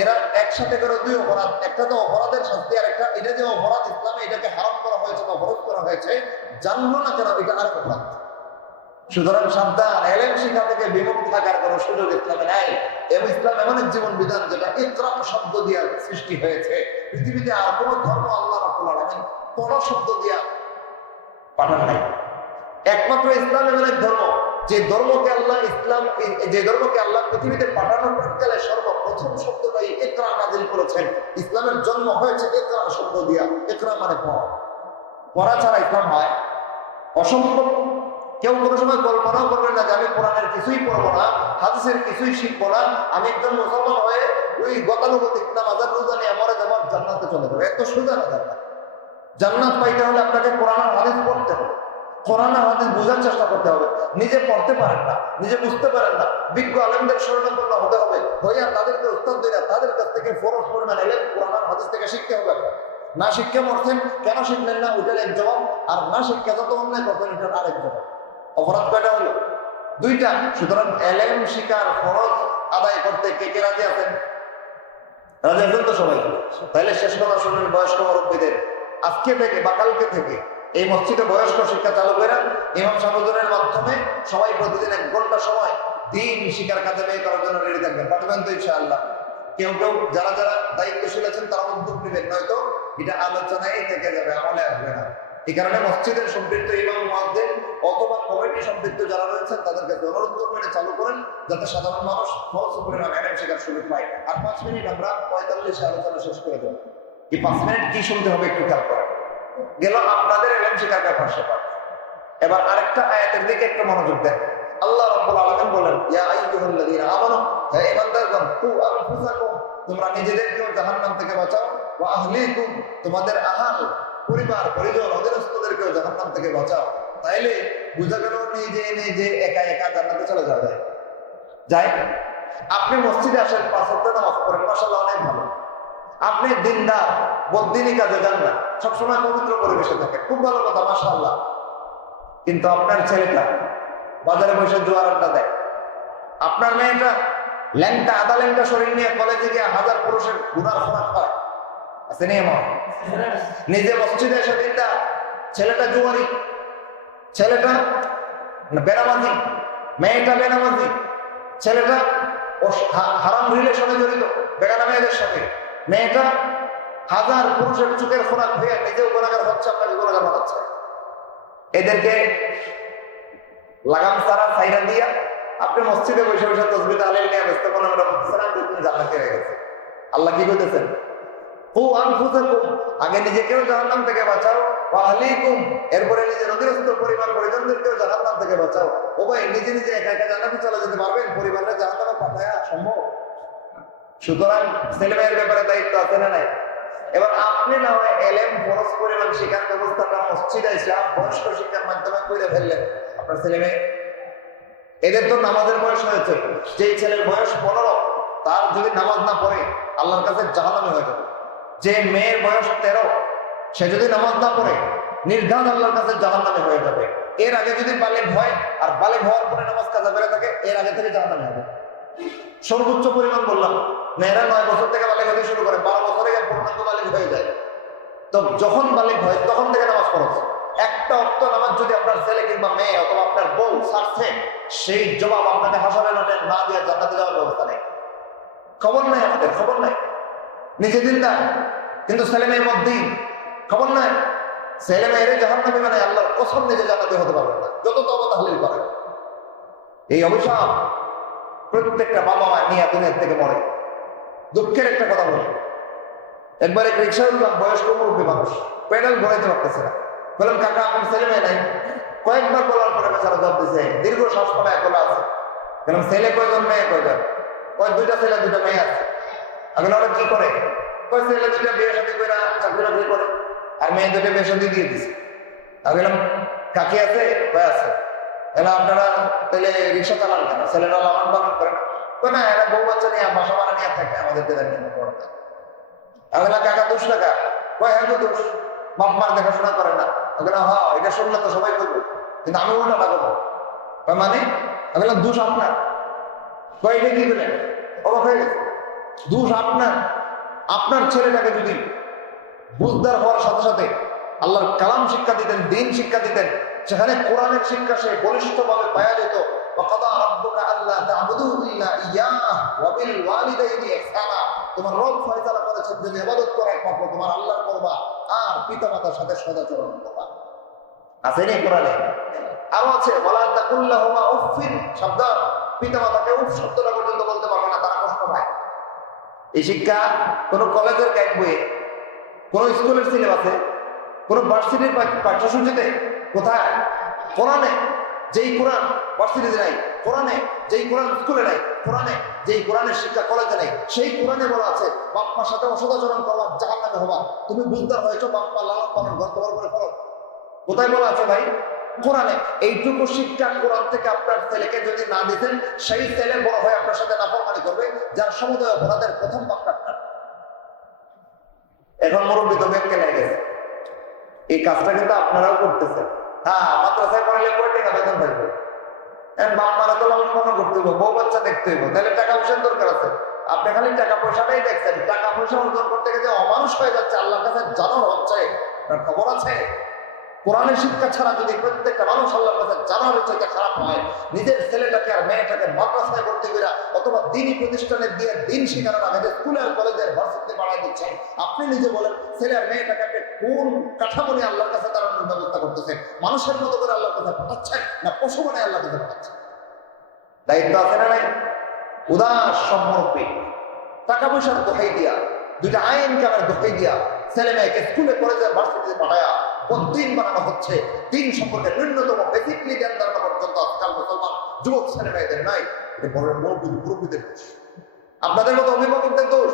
এরা একসাথে করে 2 অপরাধ। একটা তো অপরাধের শাস্তি, আর একটা এটা যে অপরাধ ইসলামে এটাকে হারাম করা হয়েছে বা ফরজ করা হয়েছে, জানলো না কেন এটা আরেক অপরাধ। সুতরাং সাবধান, ইলম শিক্ষা থেকে বিমুখ থাকার কোনো সুযোগ ইসলামে নাই। এবং ইসলাম এমন এক জীবন বিধান যেটা ইকরা শব্দ দিয়ে সৃষ্টি হয়েছে। পৃথিবীতে আর কোনো ধর্ম আল্লাহ রাব্বুল আলামিন পড়া শব্দ দিয়া পাঠান নাই। একমাত্র ইসলাম এমন এক ধর্ম যে ধর্মকে আল্লাহ পৃথিবীতে পাঠানোর কালে সর্বপ্রথম শব্দটাই ইকরা নাযিল করেছেন। ইসলামের জন্ম হয়েছে ইকরা শব্দ দিয়া। ইকরা মানে পড়া ছাড়া ইসলাম হয় অসম্ভব। কেউ কোনো সময় কল্পনাও করবেন না যে আমি কোরআনের কিছুই পড়বো না, হাদিসের কিছুই শিখবো না, আমি একজন মুসলমান হয়ে ওই গতানুগতিক নামাজ রোজা নিয়ে মরে যাবো, জান্নাতে চলে যাবো। এত সোজা না জান্নাত। জান্নাত পাইতে হলে আপনাকে কোরআন আর হাদিস পড়তে হবে, কোরআন আর হাদিস বোঝার চেষ্টা করতে হবে। নিজে পড়তে পারেন না, নিজে বুঝতে পারেন না, বিজ্ঞ আলেমদের শরণাপন্ন হতে হবে, হইয়া তাদেরকে উস্তাদ দিলে তাদের কাছ থেকে ফরজ পরিমাণ ইলম কোরআন আর হাদিস থেকে শিখতে হবে। না শিক্ষা মরছেন, কেন শিখলেন না ওইটার এক জবাব, আর না শিক্ষা যত অন্যায় করবেন এটার আরেক জবাব। অপরাধ কয়টা হলো? 2টা। সুতরাং ইলম শিকার ফরজ আদায় করতে কে কে রাজি আছেন? রাজি আছেন তো সবাই? তাহলে শেষ কথা শুনুন, বয়স্ক মুরব্বীদের আজকে থেকে বা কালকে থেকে এই মসজিদে বয়স্ক শিক্ষা চালু করে ইমাম সাহেবের মাধ্যমে সবাই প্রতিদিন 1 ঘন্টা সময় দিন শিক্ষার কাজে ব্যয় করার জন্য রেডি থাকবেন। পাঠাবেন তো ইনশাআল্লাহ? কেউ কেউ যারা যারা দায়িত্বশীল আছেন তারা উদ্যোগ নেবেন, নয়তো এটা আলোচনায় থেকে যাবে, আমলে আসবে না। এই কারণে মসজিদের সম্পৃক্ত ইমাম মুয়াজ্জিন অথবা কমিটি সম্পৃক্ত যারা রয়েছেন তাদেরকে অনুরোধ করবেন চালু করেন, যাতে সাধারণ মানুষ ফরজ পরিমাণ ইলম শেখার সুযোগ পায়। আর 5 মিনিট আমরা 45 আলোচনা শেষ করে দেব। এই 5 মিনিট কি শুনতে হবে একটু খেয়াল করেন। গেল আপনাদের ইলম শেখার ব্যাপার সেটা। এবার আরেকটা আয়াতের দিকে একটু মনোযোগ দেন। আল্লাহ রাব্বুল আলামিন বলেন, ইয়া আইয়ুহাল্লাযীনা আমানু, হে ঈমানদারগণ, কু আনফুসাকুম, তোমরা নিজেদেরকে জাহান্নাম থেকে বাঁচাও, ওয়া আহলিকুম, তোমাদের আহাল পরিবার পরিজন অধীনস্থদেরকেও জাহান্নাম থেকে বাঁচাও। তাইলে বুঝা গেল নিজে একা একা জান্নাতে চলে যাওয়া যায়? আপনি মসজিদে আসেন, 5 ওয়াক্ত নামাজ পড়েন, মাশাআল্লাহ অনেক ভালো। আপনি দিনদার, বদ্দিনী কাজে যান না, সবসময় পবিত্র পরিবেশে থাকে, খুব ভালো কথা, মাশাআল্লাহ। কিন্তু আপনার ছেলেটা বাজারে বসে জোয়ার আড্ডা দেয়, আপনার মেয়েটা ল্যাংটা আদা ল্যাংটা শরীর নিয়ে কলেজে গিয়ে 1000 পুরুষের গুনার খোরাক পায়, আছে নি এমন? নিজে মসজিদে এসে দিনদার, ছেলেটা জুয়ারি, ছেলেটা বেনামাজি, মেয়েটা বেনামাজি, ছেলেটা হারাম রিলেশনে জড়িত বেগানা মেয়েদের সাথে, মেয়েটা 1000 পুরুষের চোখের খোরাক হয়ে নিজেও গুনাহগার হচ্ছে, আপনাকে গুনাহগার বানাচ্ছে। এদেরকে লাগাম ছাড়া ছাইরা দিয়া আপনি মসজিদে বসে বসে তাসবিহ তাহলিল নিয়ে ব্যস্ত কোন আপনি জান্নাতে হয়ে গেছে। আল্লাহ কি কইতেছেন? কু আনফুসাকুম, আগে নিজেকেও জাহান্নাম থেকে বাঁচাও, ওয়া আহলিকুম, এরপরে নিজের অধীনস্থ পরিবার পরিজনদেরকেও জাহান্নাম থেকে বাঁচাও। ও ভাই, নিজে নিজে একা একা জান্নাতে চলে যেতে পারবেন? পরিবারের জাহান্নামে পাঠায়া সম্ভব? সুতরাং ছেলেমেয়ের ব্যাপারে দায়িত্ব আছে না নাই? এবার আপনি না হয় ইলম ফরজ পরিমাণ শিক্ষার ব্যবস্থাটা মসজিদে এসে বয়স্ক শিক্ষার মাধ্যমে করে ফেললেন, আপনার ছেলে মেয়ে এদের তো নামাজের বয়স হয়েছে, যেই ছেলের বয়স 15 তার যদি নামাজ না পড়ে আল্লাহর কাছে জাহান্নামী হয়ে যাবে। যে মেয়ের বয়স 13 সে যদি নামাজ না পড়ে নির্ঘাত আল্লাহর কাছে জাহান্নামী হয়ে যাবে। এর আগে যদি বালেগ হয় আর বালেগ হওয়ার পরে নামাজ কাজা করে থাকে, এর আগে থেকে জাহান্নামী হবে। সর্বোচ্চ পরিমাণ বললাম, মেয়েরা 9 বছর থেকে বালেগ হতে শুরু করে, 12 বছরে পূর্ণাঙ্গ বালেগ হয়ে যায়। তো যখন বালেগ হয় তখন থেকে নামাজ ফরজ। একটা অক্ত নামাজ যদি আপনার ছেলে কিংবা মেয়ে অথবা আপনার বউ ছাড়ছে, সেই জবাব আপনাকে হাসরের মাঠে না দিয়ে জান্নাতে যাওয়ার ব্যবস্থা নেই। খবর নাই, আমাদের খবর নাই। নিজে দিন না, কিন্তু ছেলে মেয়ের মধ্যেই খবর নাই। ছেলে মেয়েরে জাহান্নামী মানে আল্লাহর কসম নিজে জান্নাতে হতে পারবে না, যত তবা তাহলিল করে। এই অভিশাপ প্রত্যেকটা বাবা মা নিয়ে দুনিয়ার থেকে মরে। দুঃখের একটা কথা বলি, একবার এক রিক্সা উঠলাম, বয়স্ক মুরব্বী মানুষ, পেডাল ঘোরাইতে পারতেছে না। বললাম, কাকা আপনার ছেলে মেয়ে নাই? কয়েকবার বলার পরে বেচারা জবাব দিছে, দীর্ঘ শ্বাস ফেলা একলা আছে। বললাম, ছেলে কয়জন মেয়ে কয়জন? কয় 2টা ছেলে 2টা মেয়ে আছে। এখন ওরা কি করে? কয় ছেলে 2টা বিয়ে শাদী করে চাকরি বাকরি করে, আর মেয়ে 2টা বিয়ে শাদী দিয়ে দিছে। আমি বললাম, কাকি আছে? কয় আছে। এলা আপনারা তাহলে রিক্সা চালান কেন? ছেলেরা লালন পালন করে না? কয় না, এরা বউ বাচ্চা নিয়ে বাসা ভাড়া নিয়ে থাকে, আমাদের দেবেন কেন করে না। আমি বললাম, কাকা দোষ টাকা? কয় হ্যাঁ তো দোষ, বাপ মার দেখাশোনা করে না। আমি বললাম, হ্যাঁ এটা শুনলে তো সবাই করবো, কিন্তু আমি উল্টাটা করবো। কয় মানে? আমি বললাম, দোষ আপনার। কয় এটা কি বলেন? অবাক হয়ে গেছে। দোষ আপনার। আপনার ছেলেটাকে যদি বুঝদার হওয়ার সাথে সাথে আল্লাহর কালাম শিক্ষা দিতেন, দিন শিক্ষা দিতেন, সেখানে কোরআনের শিক্ষা সে বলিষ্ঠভাবে পাওয়া যেত। তোমার রব ফয়সালা করেছেন যদি ইবাদত করা একমাত্র তোমার আল্লাহর করবা, আর পিতামাতার সাথে সদাচরণ করবা। আছে না কোরআনে? আরো আছে, ওয়ালা তাকুল্লাহুমা উফিন, সাবধান, পিতামাতাকে উফ শব্দটা পর্যন্ত বলতে পারবে না, তারা কষ্ট পায়। এই শিক্ষা কোন কলেজের গাইড বইয়ে, কোন স্কুলের সিলেবাসে, কোন ভার্সিটির পাঠ্যসূচিতে, কোথায়? কোরআনে। যেই কোরআন ভার্সিটিতে নাই, কোরআনে যেই কোরআন স্কুলে নাই, কোরআনে যেই কোরআনের শিক্ষা কলেজে নাই, সেই কোরআনে বলা আছে বাপ মার সাথে অসদাচরণ করবা, জাহান্নামে হবা। তুমি বুঝদার হয়েছো, বাপ মা লালন পালন গর্তবার করে ফেলো। কোথায় বলা আছে ভাই? কোরআনে। এইটুকু শিক্ষা কোরআন থেকে আপনার ছেলেকে যদি না দিতেন, সেই ছেলে বড় হয়ে আপনার সাথে নাফরমানি করবে, যার সমুদয় অপরাধের প্রথম পাপটা। এখন মুরব্বী তো ব্যাংকে লেগে গেছে, এই কাজটা কিন্তু আপনারাও করতেছেন। হ্যাঁ, মাদ্রাসায় পড়ালে কয় টাকা বেতন পাইবে? বাপ মারা তো লালন পালন করতে হইব, বউ বাচ্চা দেখতে হইব, তাহলে টাকা পয়সার দরকার আছে। আপনি খালি টাকা পয়সাটাই দেখছেন, টাকা পয়সা অর্জন করতে গিয়ে যে অমানুষ হয়ে যাচ্ছে, আল্লাহর কাছে জানার হচ্ছে, আপনার খবর আছে? কোরআনের শিক্ষা ছাড়া যদি প্রত্যেকটা মানুষ আল্লাহর কাছে জানার চাইতে খারাপ হয়, নিজের ছেলেটাকে আর মেয়েটাকে মাদ্রাসায় ভর্তি করে অথবা দিনী প্রতিষ্ঠানে দিয়ে দিন শিখানোর আগে যে স্কুল আর কলেজের ভার্সিটিতে বাড়াই দিচ্ছেন, আপনি নিজে বলেন ছেলে আর মেয়েটাকে আপনি কোন কাঠামো নিয়ে আল্লাহর কাছে দাঁড়ানোর ব্যবস্থা করতেছেন? মানুষের মতো করে আল্লাহর কাছে পাঠাচ্ছেন না পশু মানে আল্লাহর কাছে পাঠাচ্ছেন? দায়িত্ব আছে না নাই? উদাস সম্পর্কে টাকা পয়সার দোহাই দিয়া, 2টা আইন কামের দোহাই দিয়া ছেলে মেয়েকে স্কুলে কলেজে ভার্সিটিতে পাঠায়া দিন বানানো হচ্ছে। দিন সম্পর্কে ন্যূনতম বেসিকলি জ্ঞান ধারণা পর্যন্ত আজকাল মুসলমান যুবক ছেলে মেয়েদের নাই। এটা বড় মুরব্বীদের দোষ, আপনাদের মতো অভিভাবকদের দোষ,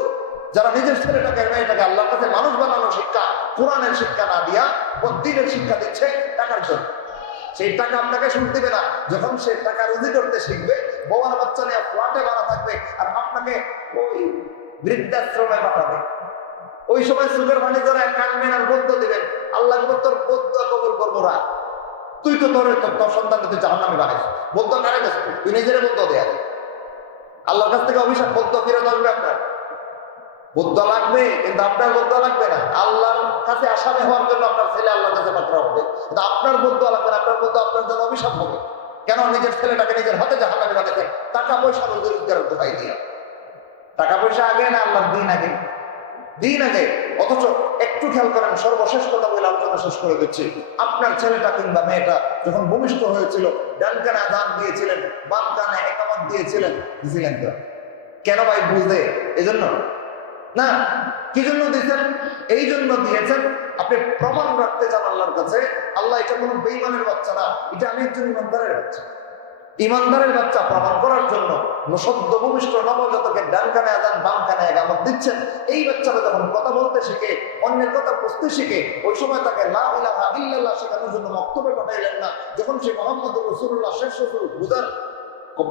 যারা নিজের ছেলেটাকে মেয়েটাকে আল্লাহর কাছে মানুষ বানানো শিক্ষা, কোরআনের শিক্ষা না দিয়া দিনের শিক্ষা দিচ্ছে টাকার জন্য। সেই টাকা আপনাকে সুদ দিবে না। যখন সে টাকা রুজি করতে শিখবে, বউয়ার বাচ্চা নিয়ে ফ্ল্যাটে ভাড়া থাকবে, আর আপনাকে ওই বৃদ্ধাশ্রমে পাঠাবে। ওই সময় সুখের পানি যারা কাটবেন আর বদ্ধ দিবেন, আল্লাহ তোর বদ্ধ কবুল করবো না। তুই তো তোর সন্তানকে তুই জাহান্নামে বানাইস, বদ্ধ কারে গেছ, তুই নিজের বদ্ধ দেয়া। আল্লাহর কাছ থেকে অভিশাপ বদ্ধ ফিরত আসবে। আপনার বদ্ধ লাগবে, কিন্তু আপনার বদ্ধ লাগবে না। আল্লাহর কাছে আসামে হওয়ার জন্য আপনার ছেলে আল্লাহর কাছে পাত্র হবে, কিন্তু আপনার বদ্ধ লাগবে না। আপনার বদ্ধ আপনার জন্য অভিশাপ হবে। কেন? নিজের ছেলেটাকে নিজের হাতে জাহান্নামে বানাইছেন টাকা পয়সা রোজগারের দোহাই দিয়া। টাকা পয়সা আগে না আল্লাহর দিন আগে? দিন আগে। অথচ একটু খেয়াল করেন, সর্বশেষ কথা বলে আলোচনা শেষ করে দিচ্ছি। আপনার ছেলেটা কিংবা মেয়েটা যখন ভূমিষ্ঠ হয়েছিল, ডান কানে আযান দিয়েছিলেন, বাম কানে ইকামত দিয়েছিলেন, দিয়েছিলেন তো কেন ভাই? বুঝে এজন্য না, কি জন্য দিয়েছেন? এই জন্য দিয়েছেন আপনি প্রমাণ রাখতে চান আল্লাহর কাছে, আল্লাহ এটা কোনো বেঈমানের বাচ্চা না, এটা আমি একজন ইমানদারের বাচ্চা। ইমানদারের বাচ্চা প্রমাণ করার জন্য সদ্য ভূমিষ্ঠ নবজাতকের ডান কানে আযান বাম কানে ইকামত দিচ্ছেন। এই বাচ্চাটা যখন কথা বলতে শিখে, অন্যের কথা বুঝতে শিখে, ওই সময় তাকে লা ইলাহা ইল্লাল্লাহ শেখানোর জন্য মক্তবে পাঠাইলেন না। যখন সে মুহাম্মদুর রাসূলুল্লাহ শেষ রাসূল বুঝার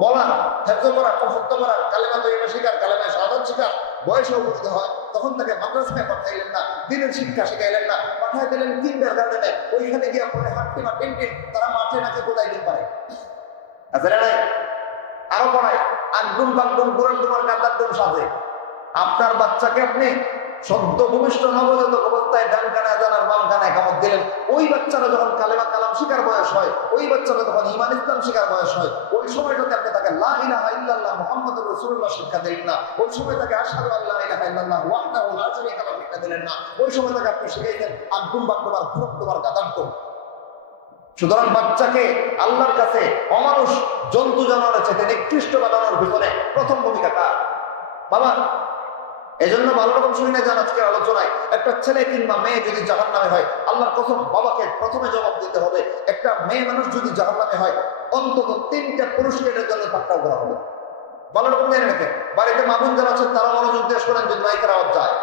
বলা, হেফজ করা, মুখস্থ করা, কালেমা তৈবা শিকার, কালেমা শাহাদাত শিকার, বয়সে উপনীত হয়, তখন তাকে মাদ্রাসায় পাঠাইলেন না, দিনের শিক্ষা শিখাইলেন না, পাঠাই দিলেন কিন্ডারগার্টেনে। ওইখানে গিয়ে পরে হাট্টিমা টিনটিন, তারা মাঠে নাকি কোথায় দিন পারে আছে না নাই? আরো পড়ায় আকদুম বাকদুম কোরআন তোমার কাদারদুম সাজে। আপনার বাচ্চাকে আপনি সদ্য ভূমিষ্ঠ নবজাতক অবস্থায় ডান কানায় জানার বাম কানায় কামড় দিলেন, ওই বাচ্চারা যখন কালেমা কালাম শিকার বয়স হয়, ওই বাচ্চারা যখন ঈমান ইসলাম শিকার বয়স হয়, ওই সময়টাতে আপনি তাকে লা ইলাহা ইল্লাল্লাহ মুহাম্মাদুর রাসূলুল্লাহ শিক্ষা দিলেন না, ওই সময় তাকে আশহাদু আল্লা ইলাহা ইল্লাল্লাহ ওয়াহদাহু লা শারীকা লাহু শিক্ষা দিলেন না, ওই সময় তাকে আপনি শিখাইছেন আকদুম বাকদুম আর কুরআন আর গাদারদুম। সুতরাং বাচ্চাকে আল্লাহর কাছে অমানুষ জন্তু জানোয়ারের চাইতে নিকৃষ্ট বানানোর ভিতরে প্রথম ভূমিকা কার? বাবা। এজন্য ভালো রকম শুনে যান আজকের আলোচনায়, একটা ছেলে কিংবা মেয়ে যদি জাহান্নামে হয়, আল্লাহর কসম বাবাকে প্রথমে জবাব দিতে হবে। একটা মেয়ে মানুষ যদি জাহান্নামে হয়, অন্তত 3টা পুরুষকে এটার জন্য পাকড়াও করা হবে। ভালো রকম জেনে রাখেন, বাড়িতে মা বোন যারা আছেন তারা মনোযোগ দিয়ে শোনেন যদি মাইকের আওয়াজ যায়।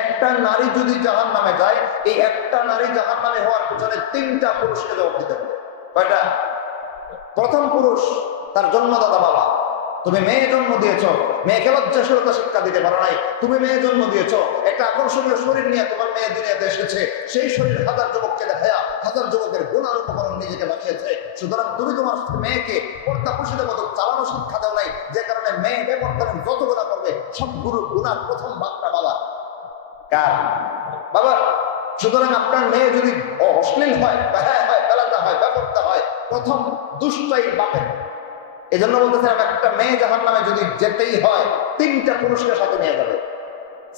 একটা নারী যদি জাহান্নামে যায়, এই একটা নারী জাহান্নামে হওয়ার পিছনে 3টা পুরুষকে জবাব দিতে হবে। কয়টা? প্রথম পুরুষ তার জন্মদাতা বাবা। তুমি মেয়ে জন্ম দিয়েছ, মেয়েকে লজ্জাশীলতা শিক্ষা দিতে পারো নাই। তুমি মেয়ে জন্ম দিয়েছ, একটা আকর্ষণীয় শরীর নিয়ে তোমার মেয়ে দুনিয়াতে এসেছে, সেই শরীর হাজার যুবককে দেখায়া হাজার যুবকের গুণার উপকরণ নিজেকে বানিয়েছে। সুতরাং তুমি তোমার মেয়েকে পর্দা পুষিতে মতো চালানো শিক্ষা দাও নাই, যে কারণে মেয়ে বেপর্দা যত গুণা করবে সবগুলো গুণার প্রথম ভাগটা বাবা। কার? বাবা। সুতরাং আপনার মেয়ে যদি অশ্লীল হয়, বেলাদা হয়, বেপর্দা হয়, প্রথম দুষ্টাই বাপের। এই জন্য বলতেছিলাম, একটা মেয়ে জাহান্নামে যদি যেতেই হয় 3টা পুরুষকে সাথে নিয়ে যাবে।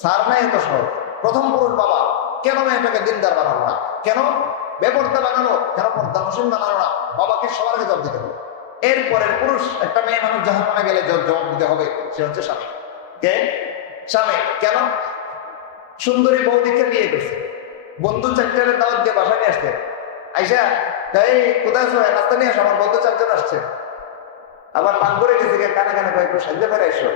সার নাই এত সহজ। প্রথম পুরুষ বাবা। কেন মেয়েটাকে দিনদার বানানো না? কেন বেপর্দা বানানো? কেন পর্দানসীন বানানো না? বাবাকে সবার আগে জবাব দিতে হবে। এরপরের পুরুষ একটা মেয়ে মানুষ জাহান্নামে গেলে জবাব দিতে হবে, সে হচ্ছে স্বামী। কে? স্বামী। কেন? সুন্দরী বৌদিকে বিয়ে করছে, বন্ধু 4জনের দাওয়াত দিয়ে বাসায় নিয়ে আসছে, আইসা তাই কোথায় আছো, নাস্তা নিয়ে আসো, আমার বন্ধু 4জন আসছে। আবার পান করে গেছে, কানে কানে কয়েক সাজতে পারে এসো,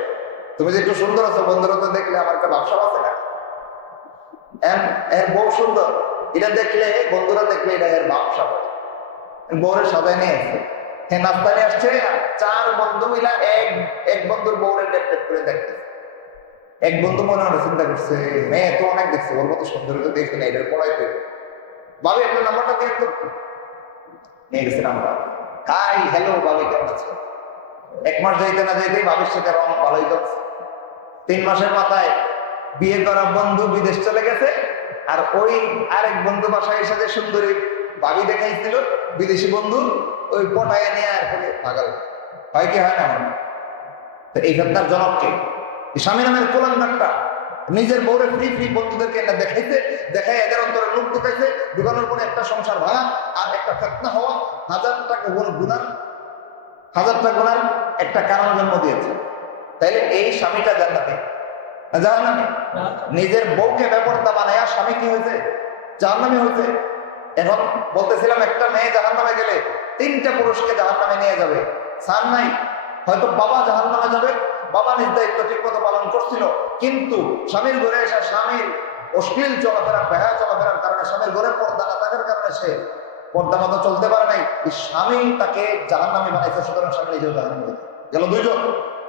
তুমি যে একটু সুন্দর আছো, বন্ধুরা তো দেখলে আমার একটা ব্যবসা আছে না, এর বউ সুন্দর, এটা দেখলে বন্ধুরা দেখলে এটা এর ব্যবসা। বউরের সাজায় নিয়ে আসছে, হ্যাঁ নাস্তা নিয়ে আসছে, 4 বন্ধু মিলা এক বন্ধুর বউরের ডেপ করে দেখতে। এক বন্ধু মনে হয় চিন্তা করছে, মেয়ে তো অনেক দেখছে, ওর মতো সুন্দর তো দেখি না, এটার পড়াইতে ভাবি আপনার নাম্বারটা দিয়ে তো নিয়ে গেছে নাম্বার। হাই হ্যালো ভাবি, কেমন আছে? 1 মাস যাইতে না যাইতেই ভাবির সাথে রং ভালোই যাচ্ছে। 3 মাসের মাথায় বিয়ে করা বন্ধু বিদেশ চলে গেছে, আর ওই আরেক বন্ধু বাসায় এসে যে সুন্দরী ভাবি দেখাইছিল বিদেশি বন্ধু, ওই পটায় নিয়ে আর ভাগাল। হয় কি হয় না? তো এই ঘটনার জনককে স্বামী নামের কোলাঙ্গারটা নিজের বউরে ফ্রি ফ্রি বন্ধুদেরকে এটা দেখাইতে দেখাই এদের অন্তরে লোক ঢুকাইছে, ঢুকানোর পরে একটা সংসার ভাঙা আর একটা ফেতনা হওয়া, 1000টা গুনার একটা কারণ জন্ম দিয়েছে। তাইলে এই স্বামীটা জান্নাতে না জাহান্নামে? নিজের বউকে বেপরদা বানায়া স্বামী কি হয়েছে? জাহান্নামে হয়েছে। এখন বলতেছিলাম, একটা মেয়ে জাহান্নামে গেলে 3টা পুরুষকে জাহান্নামে নিয়ে যাবে। সার নাই, হয়তো বাবা জাহান্নামে যাবে, বাবা নিজ দায়িত্ব ঠিক মতো পালন করছিল, কিন্তু স্বামীর ঘরে এসে স্বামীর অশ্লীল চলাফেরা, বেহায়া চলাফেরার কারণে, স্বামীর ঘরে পর্দা না থাকার কারণে সে পর্দা মতো চলতে পারে নাই, স্বামী তাকে জাহান্নামী বানাইছে। সুতরাং স্বামী নিজেও জাহান্নামে গেল। 2 জন।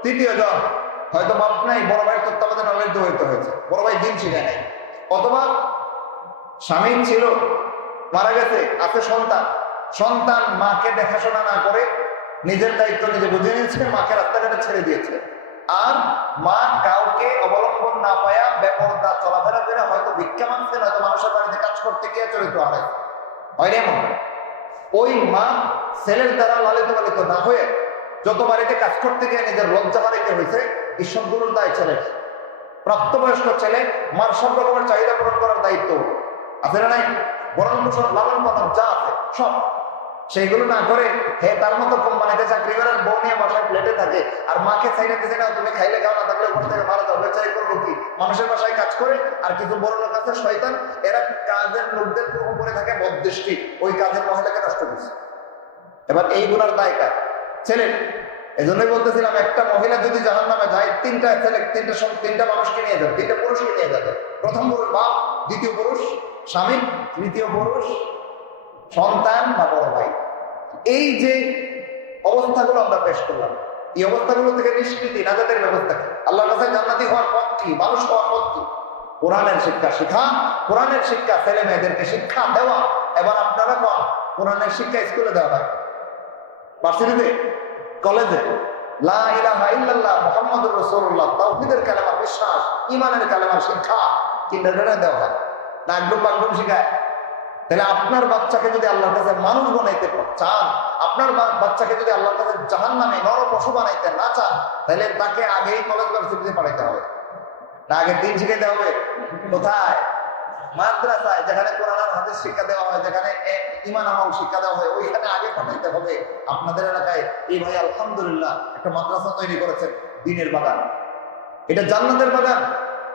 3য় জন হয়তো বাপ নাই, বড় ভাইয়ের তত্ত্বাবধানে অবৈধ হইতে হয়েছে, বড় ভাই দিন শিখে নাই, অথবা স্বামী ছিল মারা গেছে, আছে সন্তান মাকে দেখাশোনা না করে নিজের দায়িত্ব নিজে বুঝে নিয়েছে, মাকে রাস্তাঘাটে ছেড়ে দিয়েছে, আর মা কাউকে অবলম্বন না পায়া বেপরদা চলাফেরা করে হয়তো ভিক্ষা মানছে, নয়তো মানুষের বাড়িতে কাজ করতে গিয়ে চরিত্র হারায়। হয় এমন? ওই মা ছেলের দ্বারা লালিত পালিত না হয়ে যত বাড়িতে কাজ করতে গিয়ে নিজের লজ্জা হারাইতে হয়েছে, এই সবগুলোর দায় ছেলে। প্রাপ্তবয়স্ক ছেলে মার সব রকমের চাহিদা পূরণ করার দায়িত্ব আছে না নাই? বরং পোষণ, লালন পালন যা আছে সব, সেইগুলো না করে তার মতো কোম্পানিতে চাকরি করার বউ নিয়ে বাসায় প্লেটে থাকে, আর মাকে চাইলে দিতে না, তুমি খাইলে খাও, না থাকলে উপর থেকে মারা যাও, বেচারি করবো কি? মানুষের বাসায় কাজ করে, আর কিছু বড় লোক আছে শয়তান, এরা কাজের লোকদের উপরে থাকে বদদৃষ্টি, ওই কাজের মহিলাকে নষ্ট করছে। এবার এই গুনার দায় কার? ছেলে। এজন্যই বলতেছিলাম, একটা মহিলা যদি জাহান্নামে যায়, 3টা ছেলে, 3টা মানুষকে নিয়ে যাবে, 3টা পুরুষকে নিয়ে যাবে। প্রথম পুরুষ বাপ, দ্বিতীয় পুরুষ স্বামী, তৃতীয় পুরুষ সন্তান বা বড় ভাই। এই যে অবস্থাগুলো আমরা পেশ করলাম, এই অবস্থাগুলো থেকে নিষ্কৃতি নাজাতের ব্যবস্থা কি? আল্লাহর কাছে জান্নাতি হওয়ার পথ কি, মানুষ হওয়ার পথ কি? কোরআনের শিক্ষা শেখা, কোরআনের শিক্ষা ছেলে মেয়েদেরকে শিক্ষা দেওয়া। এবার আপনারা কোন কোরআনের শিক্ষা স্কুলে দেওয়া হয়, ভার্সিটিতে, কলেজে লা ইলাহা ইল্লাল্লাহ মুহাম্মাদুর রাসূলুল্লাহ তাওহীদের কালেমা, বিশ্বাস ঈমানের কালেমার শিক্ষা কিন্ডারগার্টেনে দেওয়া হয় না, একদম বাংলা শিখায়। তাহলে আপনার বাচ্চাকে যদি আল্লাহর কাছে মানুষ বানাইতে চান, আপনার বাচ্চাকে যদি আল্লাহর কাছে জাহান্নামে নর পশু বানাইতে না চান, তাহলে তাকে আগেই কলেজ ভার্সিটিতে পাঠাইতে হবে না, আগে দিন শিখাইতে হবে। কোথায়? মাদ্রাসায়, যেখানে কোরআন আর হাদিস শিক্ষা দেওয়া হয়, যেখানে ঈমান আমল শিক্ষা দেওয়া হয়, ওইখানে আগে পাঠাইতে হবে। আপনাদের এলাকায় এই ভাই আলহামদুলিল্লাহ একটা মাদ্রাসা তৈরি করেছেন, দ্বীনের বাগান, এটা জান্নাতের বাগান।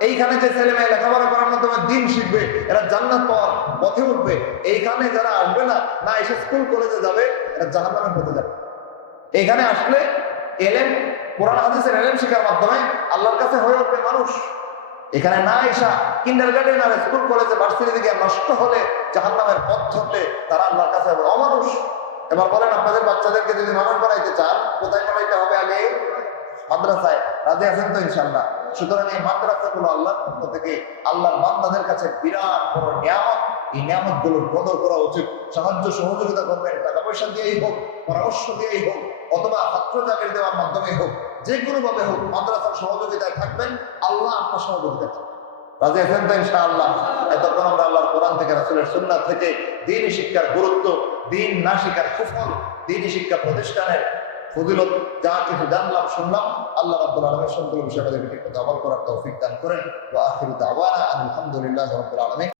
এইখানে যে ছেলে মেয়ে লেখাপড়া করার মাধ্যমে দিন শিখবে, এরা জান্নাত পাওয়ার পথে উঠবে। এইখানে যারা আসবে না, না এসে স্কুল কলেজে যাবে, এরা জাহান্নামের পথে যাবে। এইখানে আসলে এলেম, কোরআন হাদিসের এলেম শিখার মাধ্যমে আল্লাহর কাছে হয়ে উঠবে মানুষ। এখানে না এসা কিন্ডারগার্টেন আর স্কুল কলেজে ভার্সিটিতে গিয়ে নষ্ট হলে জাহান্নামের পথ ধরতে তারা আল্লাহর কাছে হবে অমানুষ। এবার বলেন, আপনাদের বাচ্চাদেরকে যদি মানুষ বানাইতে চান, কোথায় বানাইতে হবে? আগে মাদ্রাসায়। রাজি আছেন তো ইনশাআল্লাহ? সুতরাং এই মাদ্রাসাগুলো আল্লাহর পক্ষ থেকে আল্লাহর বান্দাদের কাছে বিরাট বড় নিয়ামত। এই নিয়ামত গুলোর কদর করা উচিত। সাহায্য সহযোগিতা করবেন, টাকা পয়সা দিয়েই হোক, পরামর্শ দিয়েই হোক, অথবা ছাত্র চাকরি দেওয়ার মাধ্যমে হোক, যে কোনো ভাবে হোক, মাদ্রাসার সহযোগিতায় থাকবেন, আল্লাহ আপনার সহযোগিতা থাকবেন। রাজি আছেন তো ইনশাআল্লাহ? এতক্ষণ আমরা আল্লাহর কোরআন থেকে, রাসূলের সুন্নাহ থেকে দ্বীনি শিক্ষার গুরুত্ব, দ্বীন না শিক্ষার কুফর, দ্বীনি শিক্ষা প্রতিষ্ঠানের ফজিলত যা কিছু জানলাম, শুনলাম, আল্লাহ রাব্বুল আলামিন সবগুলো বিষয় আমাদের আমল করার তৌফিক দান করেন। ওয়া আখিরু দাওয়ানা আলহামদুলিল্লাহি রাব্বিল আলামিন।